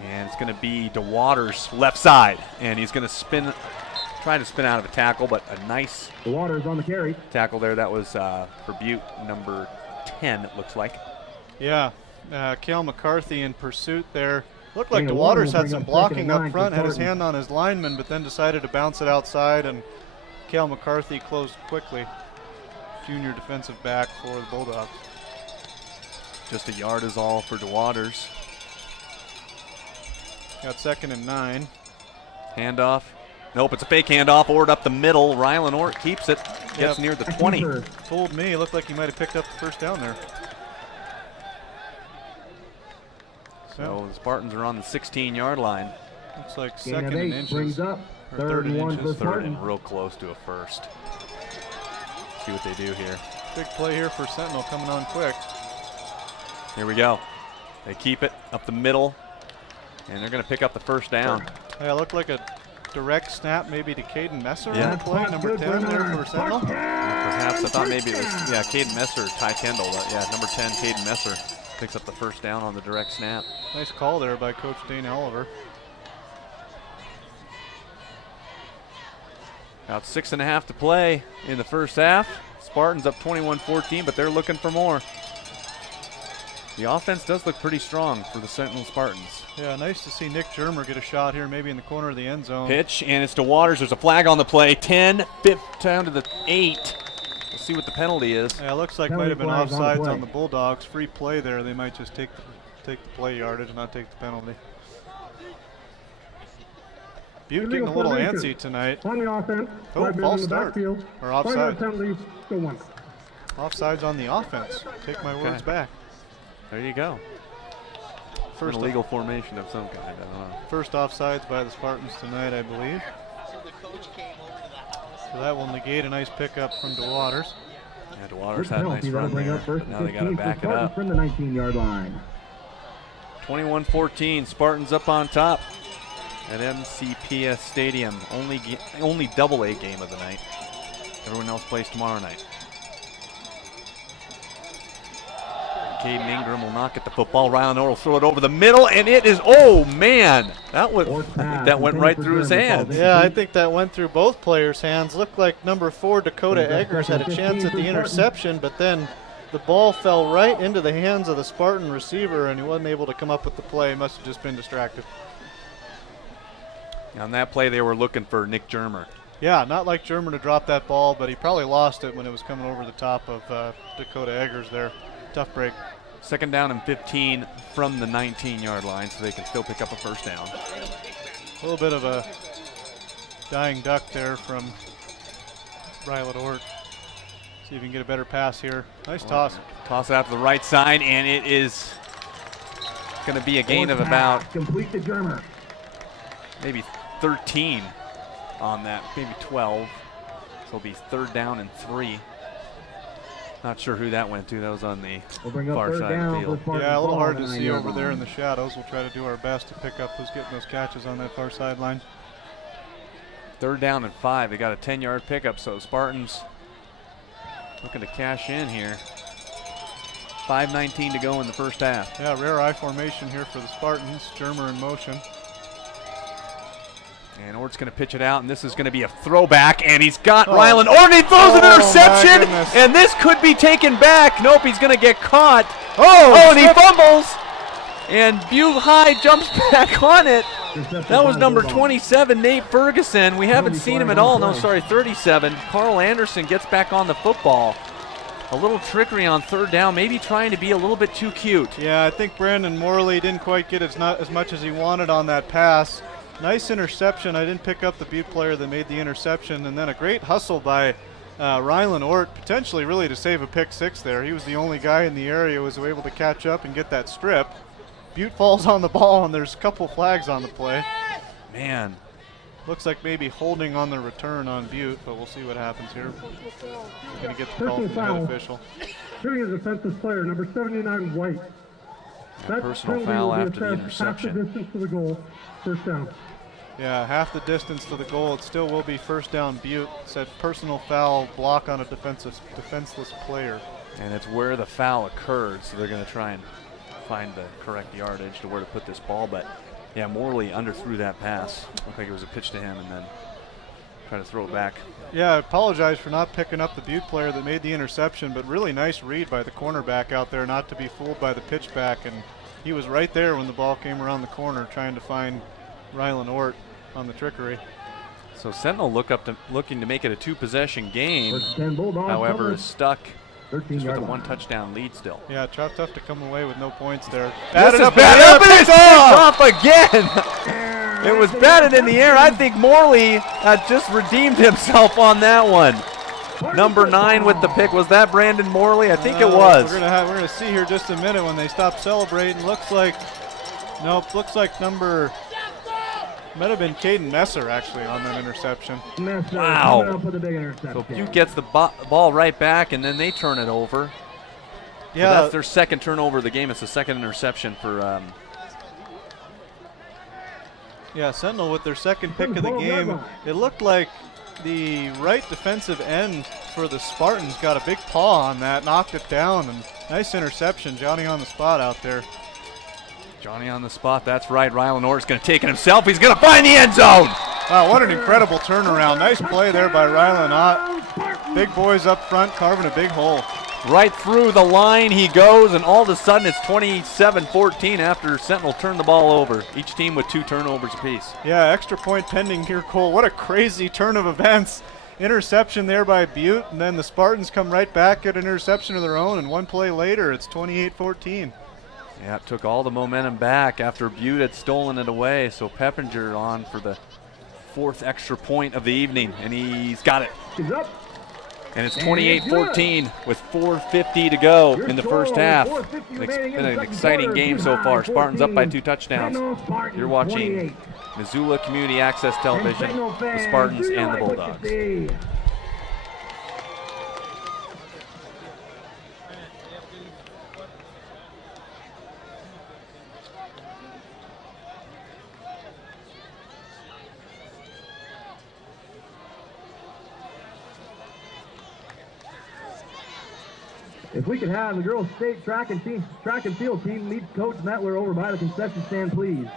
And it's going to be DeWaters left side. And he's going to spin, try to spin out of a tackle, but a nice DeWaters on the carry. Tackle there. That was for Butte, number 10, it looks like. Yeah, Cale McCarthy in pursuit there. Looked like DeWaters had some blocking up front, had his hand on his lineman, but then decided to bounce it outside, and Cale McCarthy closed quickly. Junior defensive back for the Bulldogs. Just a yard is all for DeWaters. Got 2nd and 9. Handoff. Nope, it's a fake handoff. Ort up the middle. Ryland Ort keeps it. Gets near the 20. Fooled me. Looked like he might have picked up the 1st down there. So the Spartans are on the 16-yard line. Looks like 2nd and inches. Brings up 3rd and 1 for 3rd and real close to a 1st. See what they do here. Big play here for Sentinel coming on quick. Here we go. They keep it up the middle, and they're going to pick up the 1st down. Yeah, looked like a direct snap maybe to Caden Messer Yeah. on the play, number 10 there for Sentinel. Perhaps I thought maybe it was, Caden Messer, Ty Kendall. Number 10, Caden Messer picks up the 1st down on the direct snap. Nice call there by Coach Dane Oliver. About 6.5 to play in the 1st half. Spartans up 21-14, but they're looking for more. The offense does look pretty strong for the Sentinel Spartans. Yeah, nice to see Nick Germer get a shot here, maybe in the corner of the end zone. Pitch, and it's DeWaters. There's a flag on the play. 10, 5 down to the 8. We'll see what the penalty is. Yeah, looks like might have been offsides on the Bulldogs. Free play there. They might just take the play yardage and not take the penalty. Butte getting a little antsy tonight. On the offense. Oh, false start. Or offside. Penalty, still 1. Offsides on the offense. Take my words back. There you go. First an illegal formation of some kind. I don't know. First offsides by the Spartans tonight, I believe. So that will negate a nice pickup from DeWaters. Yeah, DeWaters had a nice run there. Now they got to back it up. From the 19-yard line. 21-14. Spartans up on top at MCPS Stadium. Only double-A game of the night. Everyone else plays tomorrow night. Caden Ingram will not get the football. Rylan Orr will throw it over the middle, and it is, oh man, I think that went right through his hands. Yeah, I think that went through both players' hands. Looked like number 4, Dakota Eggers, had a chance at the interception, but then the ball fell right into the hands of the Spartan receiver, and he wasn't able to come up with the play. Must have just been distracted. On that play, they were looking for Nick Germer. Yeah, not like Germer to drop that ball, but he probably lost it when it was coming over the top of Dakota Eggers there. Tough break. 2nd down and 15 from the 19-yard line, so they can still pick up a first down. A little bit of a dying duck there from Rylan Orr. See if he can get a better pass here. Nice toss. Toss it out to the right side, and it is going to be a gain of about Complete to Germer. maybe 13 on that, maybe 12. So it'll be 3rd down and 3. Not sure who that went to. That was on the far side of the field. Yeah, a little hard to see over there in the shadows. We'll try to do our best to pick up who's getting those catches on that far sideline. 3rd down and 5. They got a 10-yard pickup, so Spartans looking to cash in here. 5:19 to go in the first half. Yeah, rare I formation here for the Spartans. Germer in motion. And Ort's going to pitch it out, and this is going to be a throwback, and he's got Rylan Orr, and he throws an interception, and this could be taken back. Nope, he's going to get caught. And he fumbles, and Butte High jumps back on it. That was number 27, Nate Ferguson. We haven't seen him at all. No, sorry, 37. Carl Anderson gets back on the football. A little trickery on 3rd down, maybe trying to be a little bit too cute. Yeah, I think Brandon Morley didn't quite get as much as he wanted on that pass. Nice interception. I didn't pick up the Butte player that made the interception, and then a great hustle by Rylan Ort, potentially really to save a pick 6 there. He was the only guy in the area who was able to catch up and get that strip. Butte falls on the ball, and there's a couple flags on the play. Man. Looks like maybe holding on the return on Butte, but we'll see what happens here. Going to get the call from the head official. Shooting a defensive player, number 79, White. That personal foul after the interception. Half the distance to the goal, first down. Yeah, half the distance to the goal. It still will be first down Butte. Said personal foul, block on a defenseless player. And it's where the foul occurred, so they're going to try and find the correct yardage to where to put this ball. But yeah, Morley underthrew that pass. Looked like it was a pitch to him, and then try to throw it back. Yeah, I apologize for not picking up the Butte player that made the interception, but really nice read by the cornerback out there not to be fooled by the pitch back. And he was right there when the ball came around the corner trying to find Rylan Ort on the trickery. So Sentinel looking to make it a 2-possession game, however, is stuck just with a 1-touchdown lead still. Yeah, tough to come away with no points there. This is batted up and it's off again. It was batted in the air. I think Morley just redeemed himself on that one. Number 9 with the pick. Was that Brandon Morley? I think it was. We're gonna see here just a minute when they stop celebrating. Looks like number might have been Caden Messer actually on that interception. Wow. So Butte gets the ball right back, and then they turn it over. Yeah, so that's their second turnover of the game. It's the second interception for. Yeah, Sentinel with their second pick of the game. It looked like the right defensive end for the Spartans got a big paw on that, knocked it down, and nice interception. Johnny on the spot out there. Johnny on the spot, that's right. Rylan Orr's going to take it himself. He's going to find the end zone. Wow, what an incredible turnaround. Nice play there by Rylan Ott. Big boys up front carving a big hole. Right through the line he goes, and all of a sudden it's 27-14 after Sentinel turned the ball over. Each team with 2 turnovers apiece. Yeah, extra point pending here, Cole. What a crazy turn of events. Interception there by Butte, and then the Spartans come right back at an interception of their own, and one play later it's 28-14. Yeah, it took all the momentum back after Butte had stolen it away. So Peppinger on for the 4th extra point of the evening, and he's got it. And it's 28-14 with 4:50 to go in the first half. It's been an exciting game so far. Spartans up by 2 touchdowns. You're watching Missoula Community Access Television, the Spartans and the Bulldogs. If we could have the girls' state track and field team meet Coach Metler over by the concession stand, please.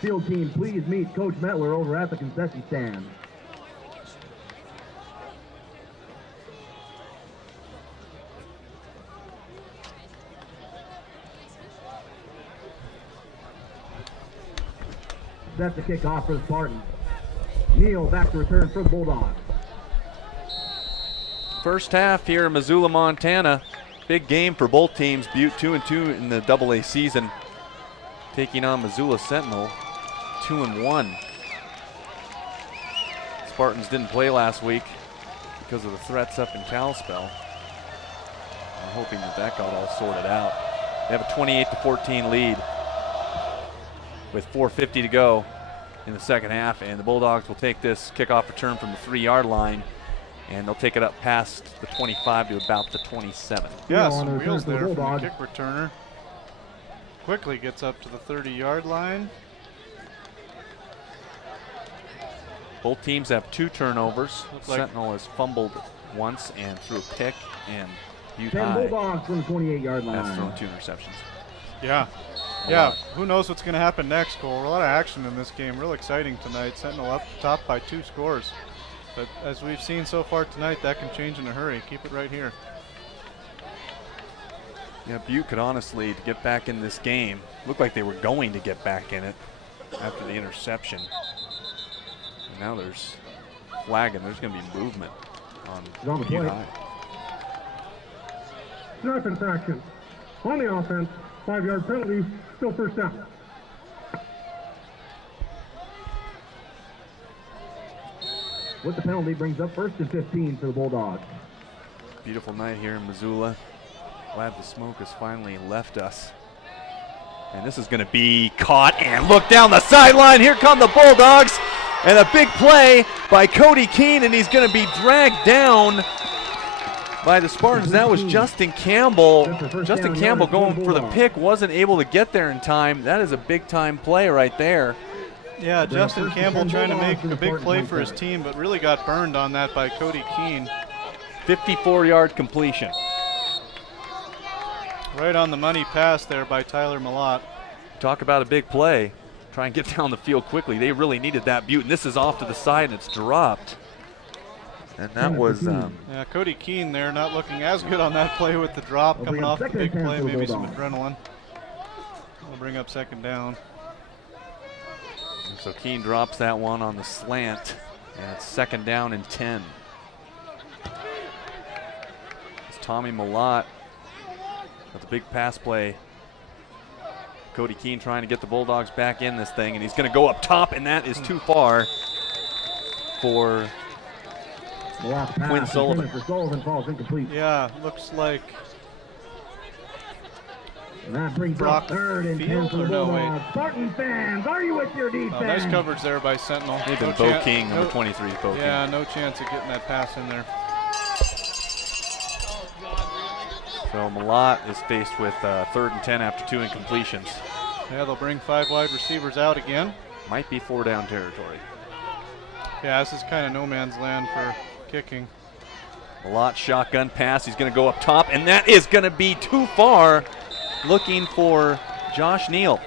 Field team, please meet Coach Metler over at the concession stand. That's the kickoff for the Spartans. Neal back to return for the Bulldogs. First half here in Missoula, Montana. Big game for both teams. Butte 2-2 in the AA season, taking on Missoula Sentinel 2-1. Spartans didn't play last week because of the threats up in Kalispell. I'm hoping that got all sorted out. They have a 28-14 lead with 4:50 to go in the second half, and the Bulldogs will take this kickoff return from the 3-yard line, and they'll take it up past the 25 to about the 27. Yeah, some wheels there from the kick returner. Quickly gets up to the 30-yard line. Both teams have 2 turnovers. Like Sentinel has fumbled once and threw a pick, and Butte 10 High Bulldogs from the 28-yard line. has thrown 2 interceptions. Yeah. Yeah, who knows what's going to happen next, Cole. A lot of action in this game. Real exciting tonight. Sentinel up top by 2 scores. But as we've seen so far tonight, that can change in a hurry. Keep it right here. Yeah, Butte could honestly get back in this game. Looked like they were going to get back in it after the interception. And now there's flagging. There's going to be movement on Butte High. Snap infraction. On the offense, 5-yard penalty, still first down. With the penalty brings up 1st and 15 for the Bulldogs. Beautiful night here in Missoula. Glad the smoke has finally left us. And this is going to be caught, and look down the sideline. Here come the Bulldogs, and a big play by Cody Keene, and he's going to be dragged down by the Spartans. That was Justin Campbell. Justin Campbell going for the pick, wasn't able to get there in time. That is a big-time play right there. Yeah, Justin Campbell trying to make a big play for his team, but really got burned on that by Cody Keene. 54-yard completion. Right on the money pass there by Tyler Malott. Talk about a big play. Try and get down the field quickly. They really needed that. Butte, and this is off to the side, and it's dropped. And that was yeah, Cody Keene there not looking as good on that play with the drop, coming off the big play, maybe some adrenaline. We'll bring up second down. And so Keene drops that one on the slant, and it's 2nd down and 10. It's Tommy Malott with a big pass play. Cody Keene trying to get the Bulldogs back in this thing, and he's going to go up top, and that is too far for Quinn Sullivan. Yeah, looks like and that brings Brock up 3rd and 10 for the Bulldogs. Spartan fans, are you with your defense? Oh, nice coverage there by Sentinel. Even Bo King, number 23 is Bo King. Yeah, no chance of getting that pass in there. So Malott is faced with 3rd and 10 after 2 incompletions. Yeah, they'll bring 5 wide receivers out again. Might be 4-down territory. Yeah, this is kind of no man's land for kicking. Malott shotgun pass. He's going to go up top, and that is going to be too far. Looking for Josh Neal.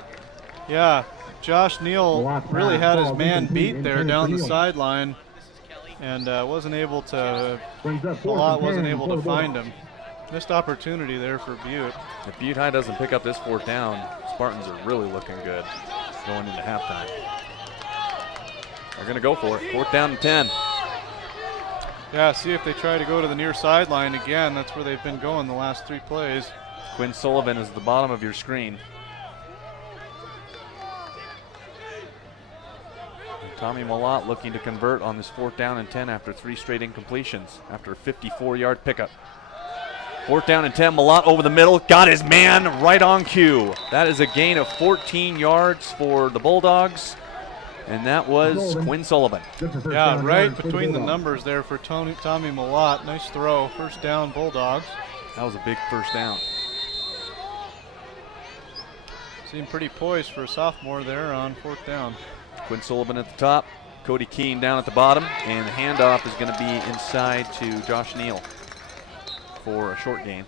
Yeah, Josh Neal really had his man beat there down the sideline, and wasn't able to. Malott wasn't able to find him. Missed opportunity there for Butte. If Butte High doesn't pick up this 4th down, Spartans are really looking good going into halftime. They're going to go for it. 4th down and 10. Yeah, see if they try to go to the near sideline again. That's where they've been going the last 3 plays. Quinn Sullivan is at the bottom of your screen. And Tommy Malott looking to convert on this 4th down and 10 after 3 straight incompletions after a 54-yard pickup. 4th down and 10, Malott over the middle, got his man right on cue. That is a gain of 14 yards for the Bulldogs, and that was Quinn Sullivan. Yeah, right between the numbers there for Tommy Malott. Nice throw, 1st down Bulldogs. That was a big 1st down. Seemed pretty poised for a sophomore there on 4th down. Quinn Sullivan at the top, Cody Keene down at the bottom, and the handoff is going to be inside to Josh Neal for a short gain.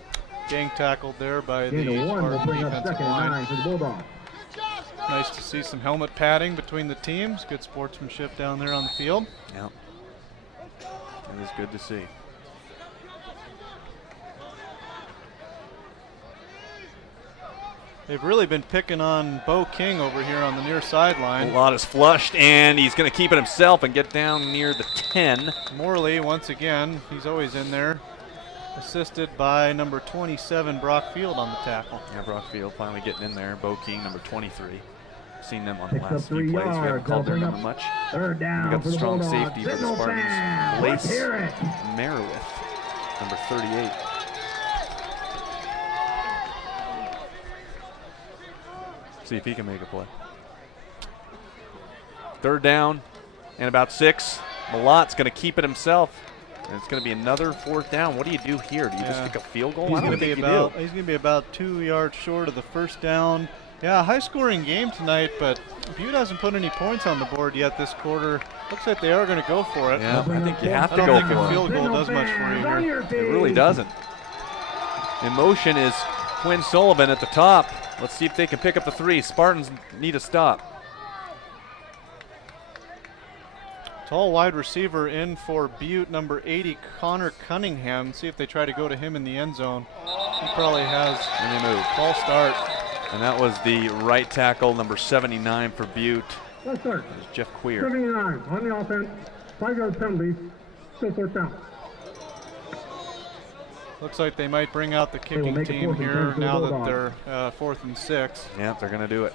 Gang tackled there by the One will Spartan bring up defensive 2nd and 9 line. for the Bulldogs. Nice to see some helmet padding between the teams. Good sportsmanship down there on the field. Yeah, it is good to see. They've really been picking on Bo King over here on the near sideline. A lot is flushed, and he's going to keep it himself and get down near the 10. Morley, once again, he's always in there. Assisted by number 27, Brock Field on the tackle. Yeah, Brock Field finally getting in there. Bo King, number 23. Seen them on the Picks up last 3 few plays. We yards. haven't called their They'll bring number up much. 3rd down We got for the the strong Bulldogs. safety for the Sentinel Spartans. fans. Let's Lace hear it. Meredith, number 38. See if he can make a play. 3rd down and about 6. Malot's going to keep it himself. And it's going to be another 4th down. What do you do here? Do you just kick a field goal? He's I don't going think you to do. be about 2 yards short of the 1st down. Yeah, high-scoring game tonight, but Butte hasn't put any points on the board yet this quarter. Looks like they are going to go for it. Yeah, I think you have I to don't go think a for it. field goal does much for you here. It really doesn't. In motion is Quinn Sullivan at the top. Let's see if they can pick up the 3. Spartans need a stop. Tall wide receiver in for Butte, number 80, Connor Cunningham. See if they try to go to him in the end zone. He probably has And they move. false start. And that was the right tackle, number 79 for Butte. Let's start. It's Jeff Queer. 79 on the offense. 5-yard penalty. Still 4th down. Looks like they might bring out the will kicking make a team 4th and 10 here for the now that Bulldogs. they're 4th and 6. Yeah, they're going to do it.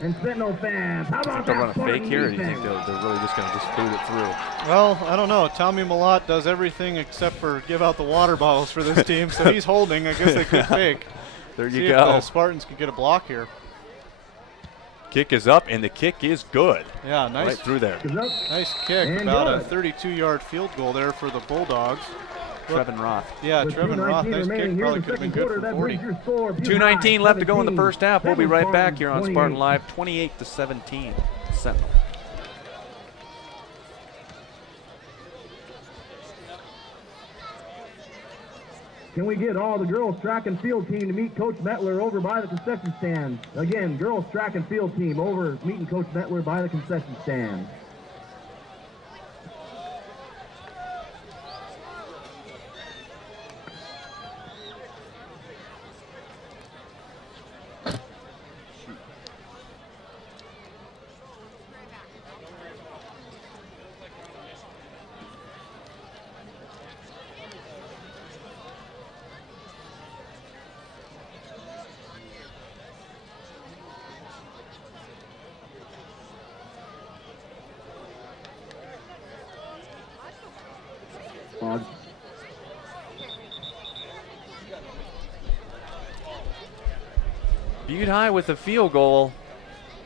And Sentinel fans, how about They'll that run a fake Spartan here, or do you think defense? they're really just going to just boot it through? Well, I don't know. Tommy Malott does everything except for give out the water bottles for this team, so he's holding. I guess they could fake. There See you if go. the Spartans could get a block here. Kick is up, and the kick is good. Yeah, nice. Right through there. Is up. Nice kick. And About good. a 32-yard field goal there for the Bulldogs. Trevin Roth. Yeah, With Trevin Roth, 2:19 nice remaining kick. here Probably in could the have been second good quarter. for That 40. brings your score. Butte 2:19 High, left to go in the 17. first half. We'll be Seven right back here on Spartans, Spartan 28. Live, 28-17. Sentinel. Can we get all the girls track and field team to meet Coach Metler over by the concession stand? Again, girls track and field team over meeting Coach Metler by the concession stand. Butte High with a field goal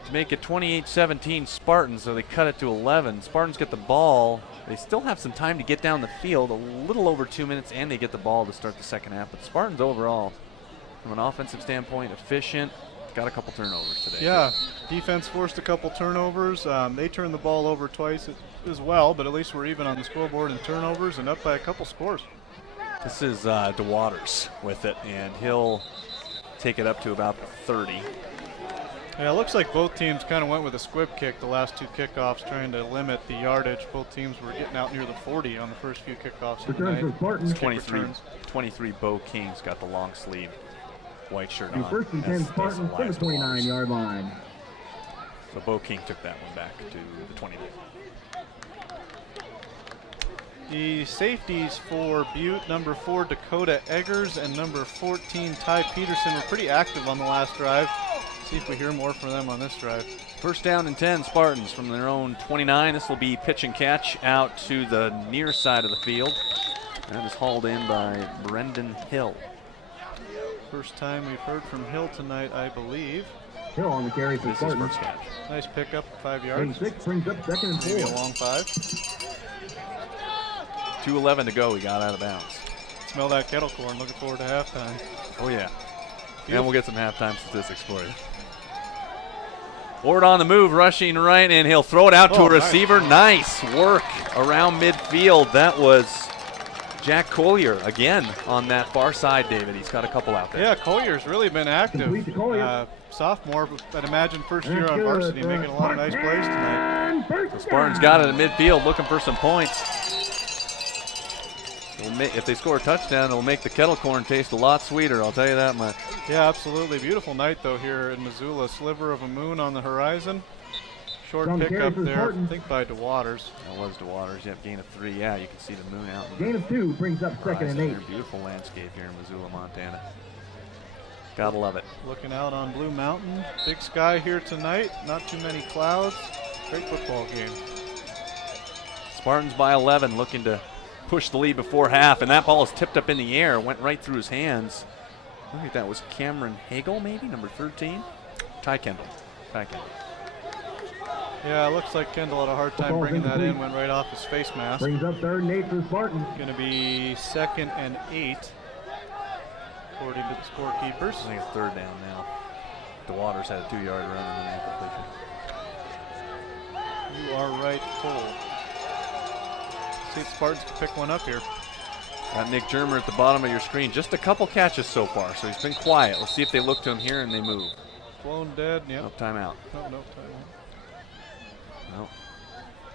to make it 28-17 Spartans, so they cut it to 11. Spartans get the ball. They still have some time to get down the field, a little over 2 minutes, and they get the ball to start the second half. But Spartans overall, from an offensive standpoint, efficient. Got a couple turnovers today. Yeah, defense forced a couple turnovers. They turned the ball over twice as well, but at least we're even on the scoreboard in turnovers and up by a couple scores. This is DeWaters with it, and he'll take it up to about the 30. Yeah, it looks like both teams kind of went with a squib kick the last two kickoffs, trying to limit the yardage. Both teams were getting out near the 40 on the first few kickoffs of the Return night. for Spartans. 23 Bo King's got the long sleeve white shirt Your on. first and 10 That's Spartans to the Elias DeWaters. 29-yard line. So Bo King took that one back to the 20. The safeties for Butte, number 4 Dakota Eggers and number 14 Ty Peterson, were pretty active on the last drive. See if we hear more from them on this drive. First down and 10 Spartans from their own 29. This will be pitch and catch out to the near side of the field. That is hauled in by Brendan Hill. First time we've heard from Hill tonight, I believe. Hill on the carry for This is Spartans. first catch. Nice pickup, 5 yards. 86 brings up second and Maybe a 4. long 5. 2:11 to go. We got out of bounds. Smell that kettle corn. Looking forward to halftime. Oh, yeah. And we'll get some halftime statistics for you. Ort on the move, rushing right, and he'll throw it out to a receiver. Nice. Nice work around midfield. That was Jack Collier again on that far side, David. He's got a couple out there. Yeah, Collier's really been active. Complete to Collier. Sophomore, I'd imagine first year on varsity, making a lot of nice plays tonight. The Spartans got it in midfield, looking for some points. If they score a touchdown, it'll make the kettle corn taste a lot sweeter, I'll tell you that much. Yeah, absolutely. Beautiful night, though, here in Missoula. Sliver of a moon on the horizon. Short pickup there, I think by DeWaters. That was DeWaters. Yep, gain of 3. Yeah, you can see the moon out. Gain of 2 brings up second and 8. Beautiful landscape here in Missoula, Montana. Gotta love it. Looking out on Blue Mountain. Big sky here tonight. Not too many clouds. Great football game. Spartans by 11, looking to push the lead before half, and that ball is tipped up in the air, went right through his hands. I think that was Cameron Hagel, maybe, number 13. Ty Kendall. Yeah, it looks like Kendall had a hard time bringing that in, went right off his face mask. Brings up third and 8 for the Spartans. Going to be 2nd and 8, according to the scorekeepers. I think it's third down now. DeWaters had a 2-yard run and then incompletion. You are right, Cole. See if Spartans can pick one up here. Got Nick Germer at the bottom of your screen. Just a couple catches so far, so he's been quiet. Let's see if they look to him here and they move. Blown dead, yep. No timeout. No timeout. No.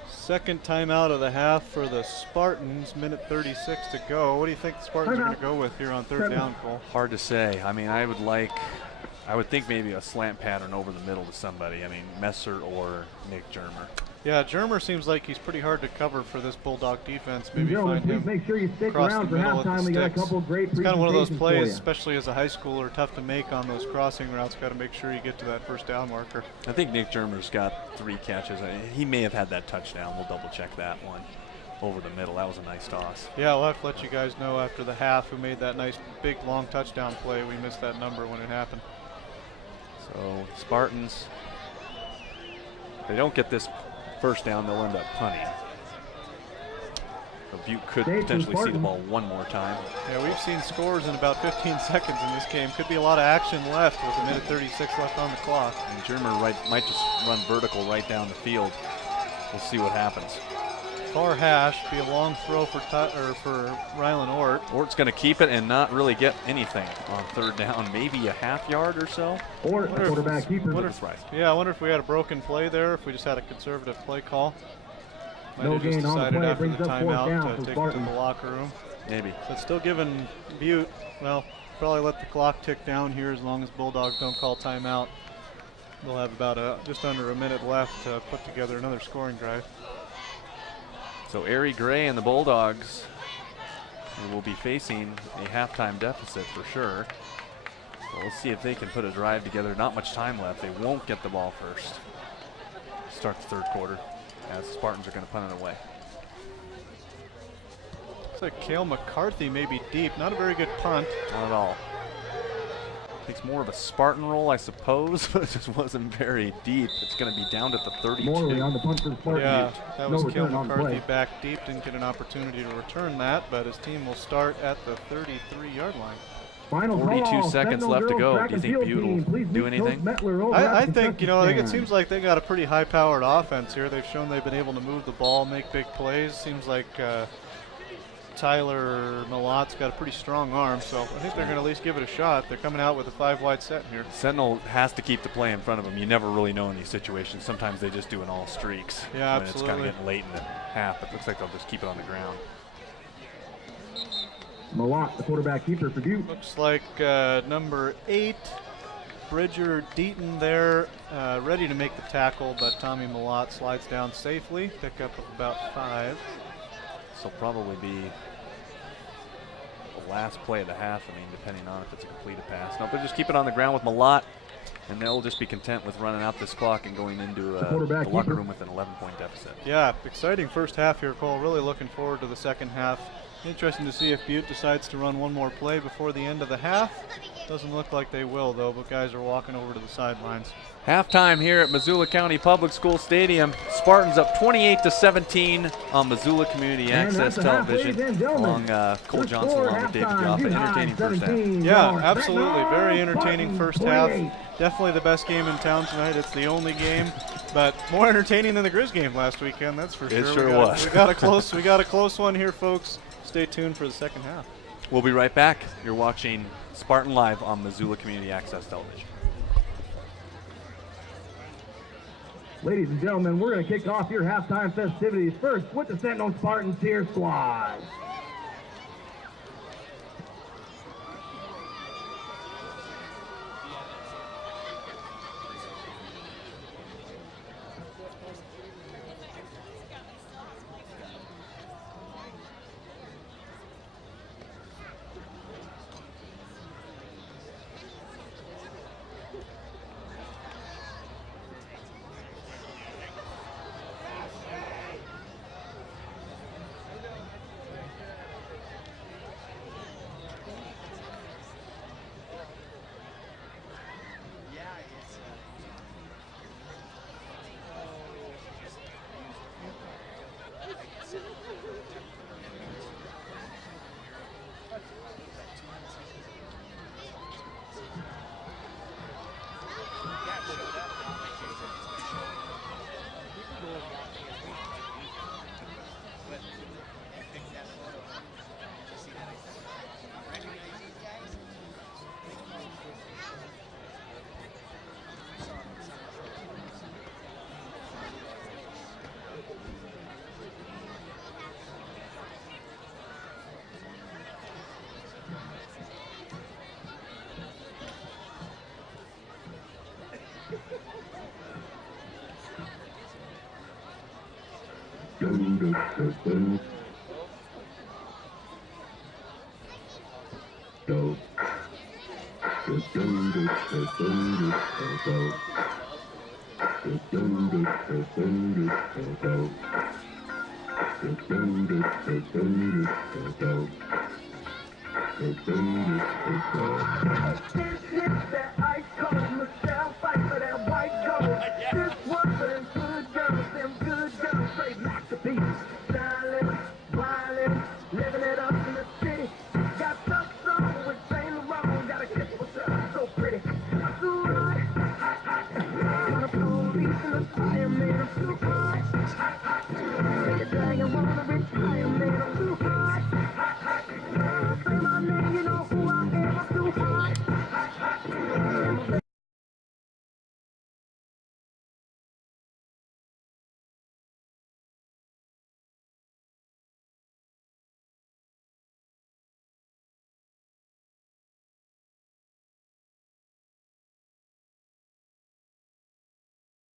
Second timeout of the half for the Spartans, minute 36 to go. What do you think the Spartans are going to go with here on third down, Cole? Hard to say. I mean, I would think maybe a slant pattern over the middle to somebody. I mean, Messer or Nick Germer. Yeah, Germer seems like he's pretty hard to cover for this Bulldog defense. Maybe Gentlemen, find him please make sure you stick across around the for middle halftime. at We the got a sticks. couple of great It's kind of one of those presentations plays, for you. especially as a high schooler, tough to make on those crossing routes. Got to make sure you get to that first down marker. I think Nick Germer's got 3 catches. He may have had that touchdown. We'll double check that one over the middle. That was a nice toss. Yeah, we'll have to let you guys know after the half who made that nice big long touchdown play. We missed that number when it happened. So Spartans, if they don't get this first down, they'll end up punting. So Butte could potentially see the ball one more time. Yeah, we've seen scores in about 15 seconds in this game. Could be a lot of action left with a minute 36 left on the clock. And Germer might just run vertical right down the field. We'll see what happens. Far hash, be a long throw for Rylan Ort. Ort's going to keep it and not really get anything on third down, maybe a half yard or so. Ort, the quarterback keeper. That's right. Yeah, I wonder if we had a broken play there, if we just had a conservative play call. Might No have just gain on the decided play, after the brings up fourth down timeout for to take it to Spartans. the locker room. Maybe. But still giving Butte, well, probably let the clock tick down here as long as Bulldogs don't call timeout. They'll have about just under a minute left to put together another scoring drive. So Ari Gray and the Bulldogs will be facing a halftime deficit for sure. So we'll see if they can put a drive together. Not much time left. They won't get the ball first. Start the third quarter as the Spartans are going to punt it away. Looks like Cale McCarthy may be deep. Not a very good punt. Not at all. Takes more of a Spartan roll, I suppose, but it just wasn't very deep. It's going to be down at the 32. Morley on the punt for the Spartans. Yeah, that was No Cale return on McCarthy play. back deep. Didn't get an opportunity to return that, but his team will start at the 33-yard line. Final 42 call, seconds Sentinel left to girls go. track Do you and think field Butte team. will Please do meet Coach anything? Mettler over I at the think, contestant I think it stand. seems like they got a pretty high-powered offense here. They've shown they've been able to move the ball, make big plays. Seems like Tyler Malot's got a pretty strong arm, so I think they're going to at least give it a shot. They're coming out with a 5-wide set here. Sentinel has to keep the play in front of them. You never really know in these situations. Sometimes they just do in all streaks. Yeah, when absolutely. It's kind of getting late in the half. It looks like they'll just keep it on the ground. Malott, the quarterback keeper for Butte. Looks like number 8, Bridger Deaton there, ready to make the tackle, but Tommy Malott slides down safely. Pickup of about 5. This will probably be the last play of the half, I mean, depending on if it's a completed pass. No, but just keep it on the ground with Malott, and they'll just be content with running out this clock and going into the locker room with an 11-point deficit. Yeah, exciting first half here, Cole. Really looking forward to the second half. Interesting to see if Butte decides to run one more play before the end of the half. Doesn't look like they will, though, but guys are walking over to the sidelines. Halftime here at Missoula County Public School Stadium. Spartans up 28-17 on Missoula Community Access Television. Along Cole Johnson, along with David Goffa. Entertaining first half. Yeah, absolutely. Very entertaining first half. Definitely the best game in town tonight. It's the only game, but more entertaining than the Grizz game last weekend. That's for sure. It sure was. We got a close one here, folks. Stay tuned for the second half. We'll be right back. You're watching Spartan Live on Missoula Community Access Television. Ladies and gentlemen, we're going to kick off your halftime festivities first with the Sentinel Spartans cheer squad.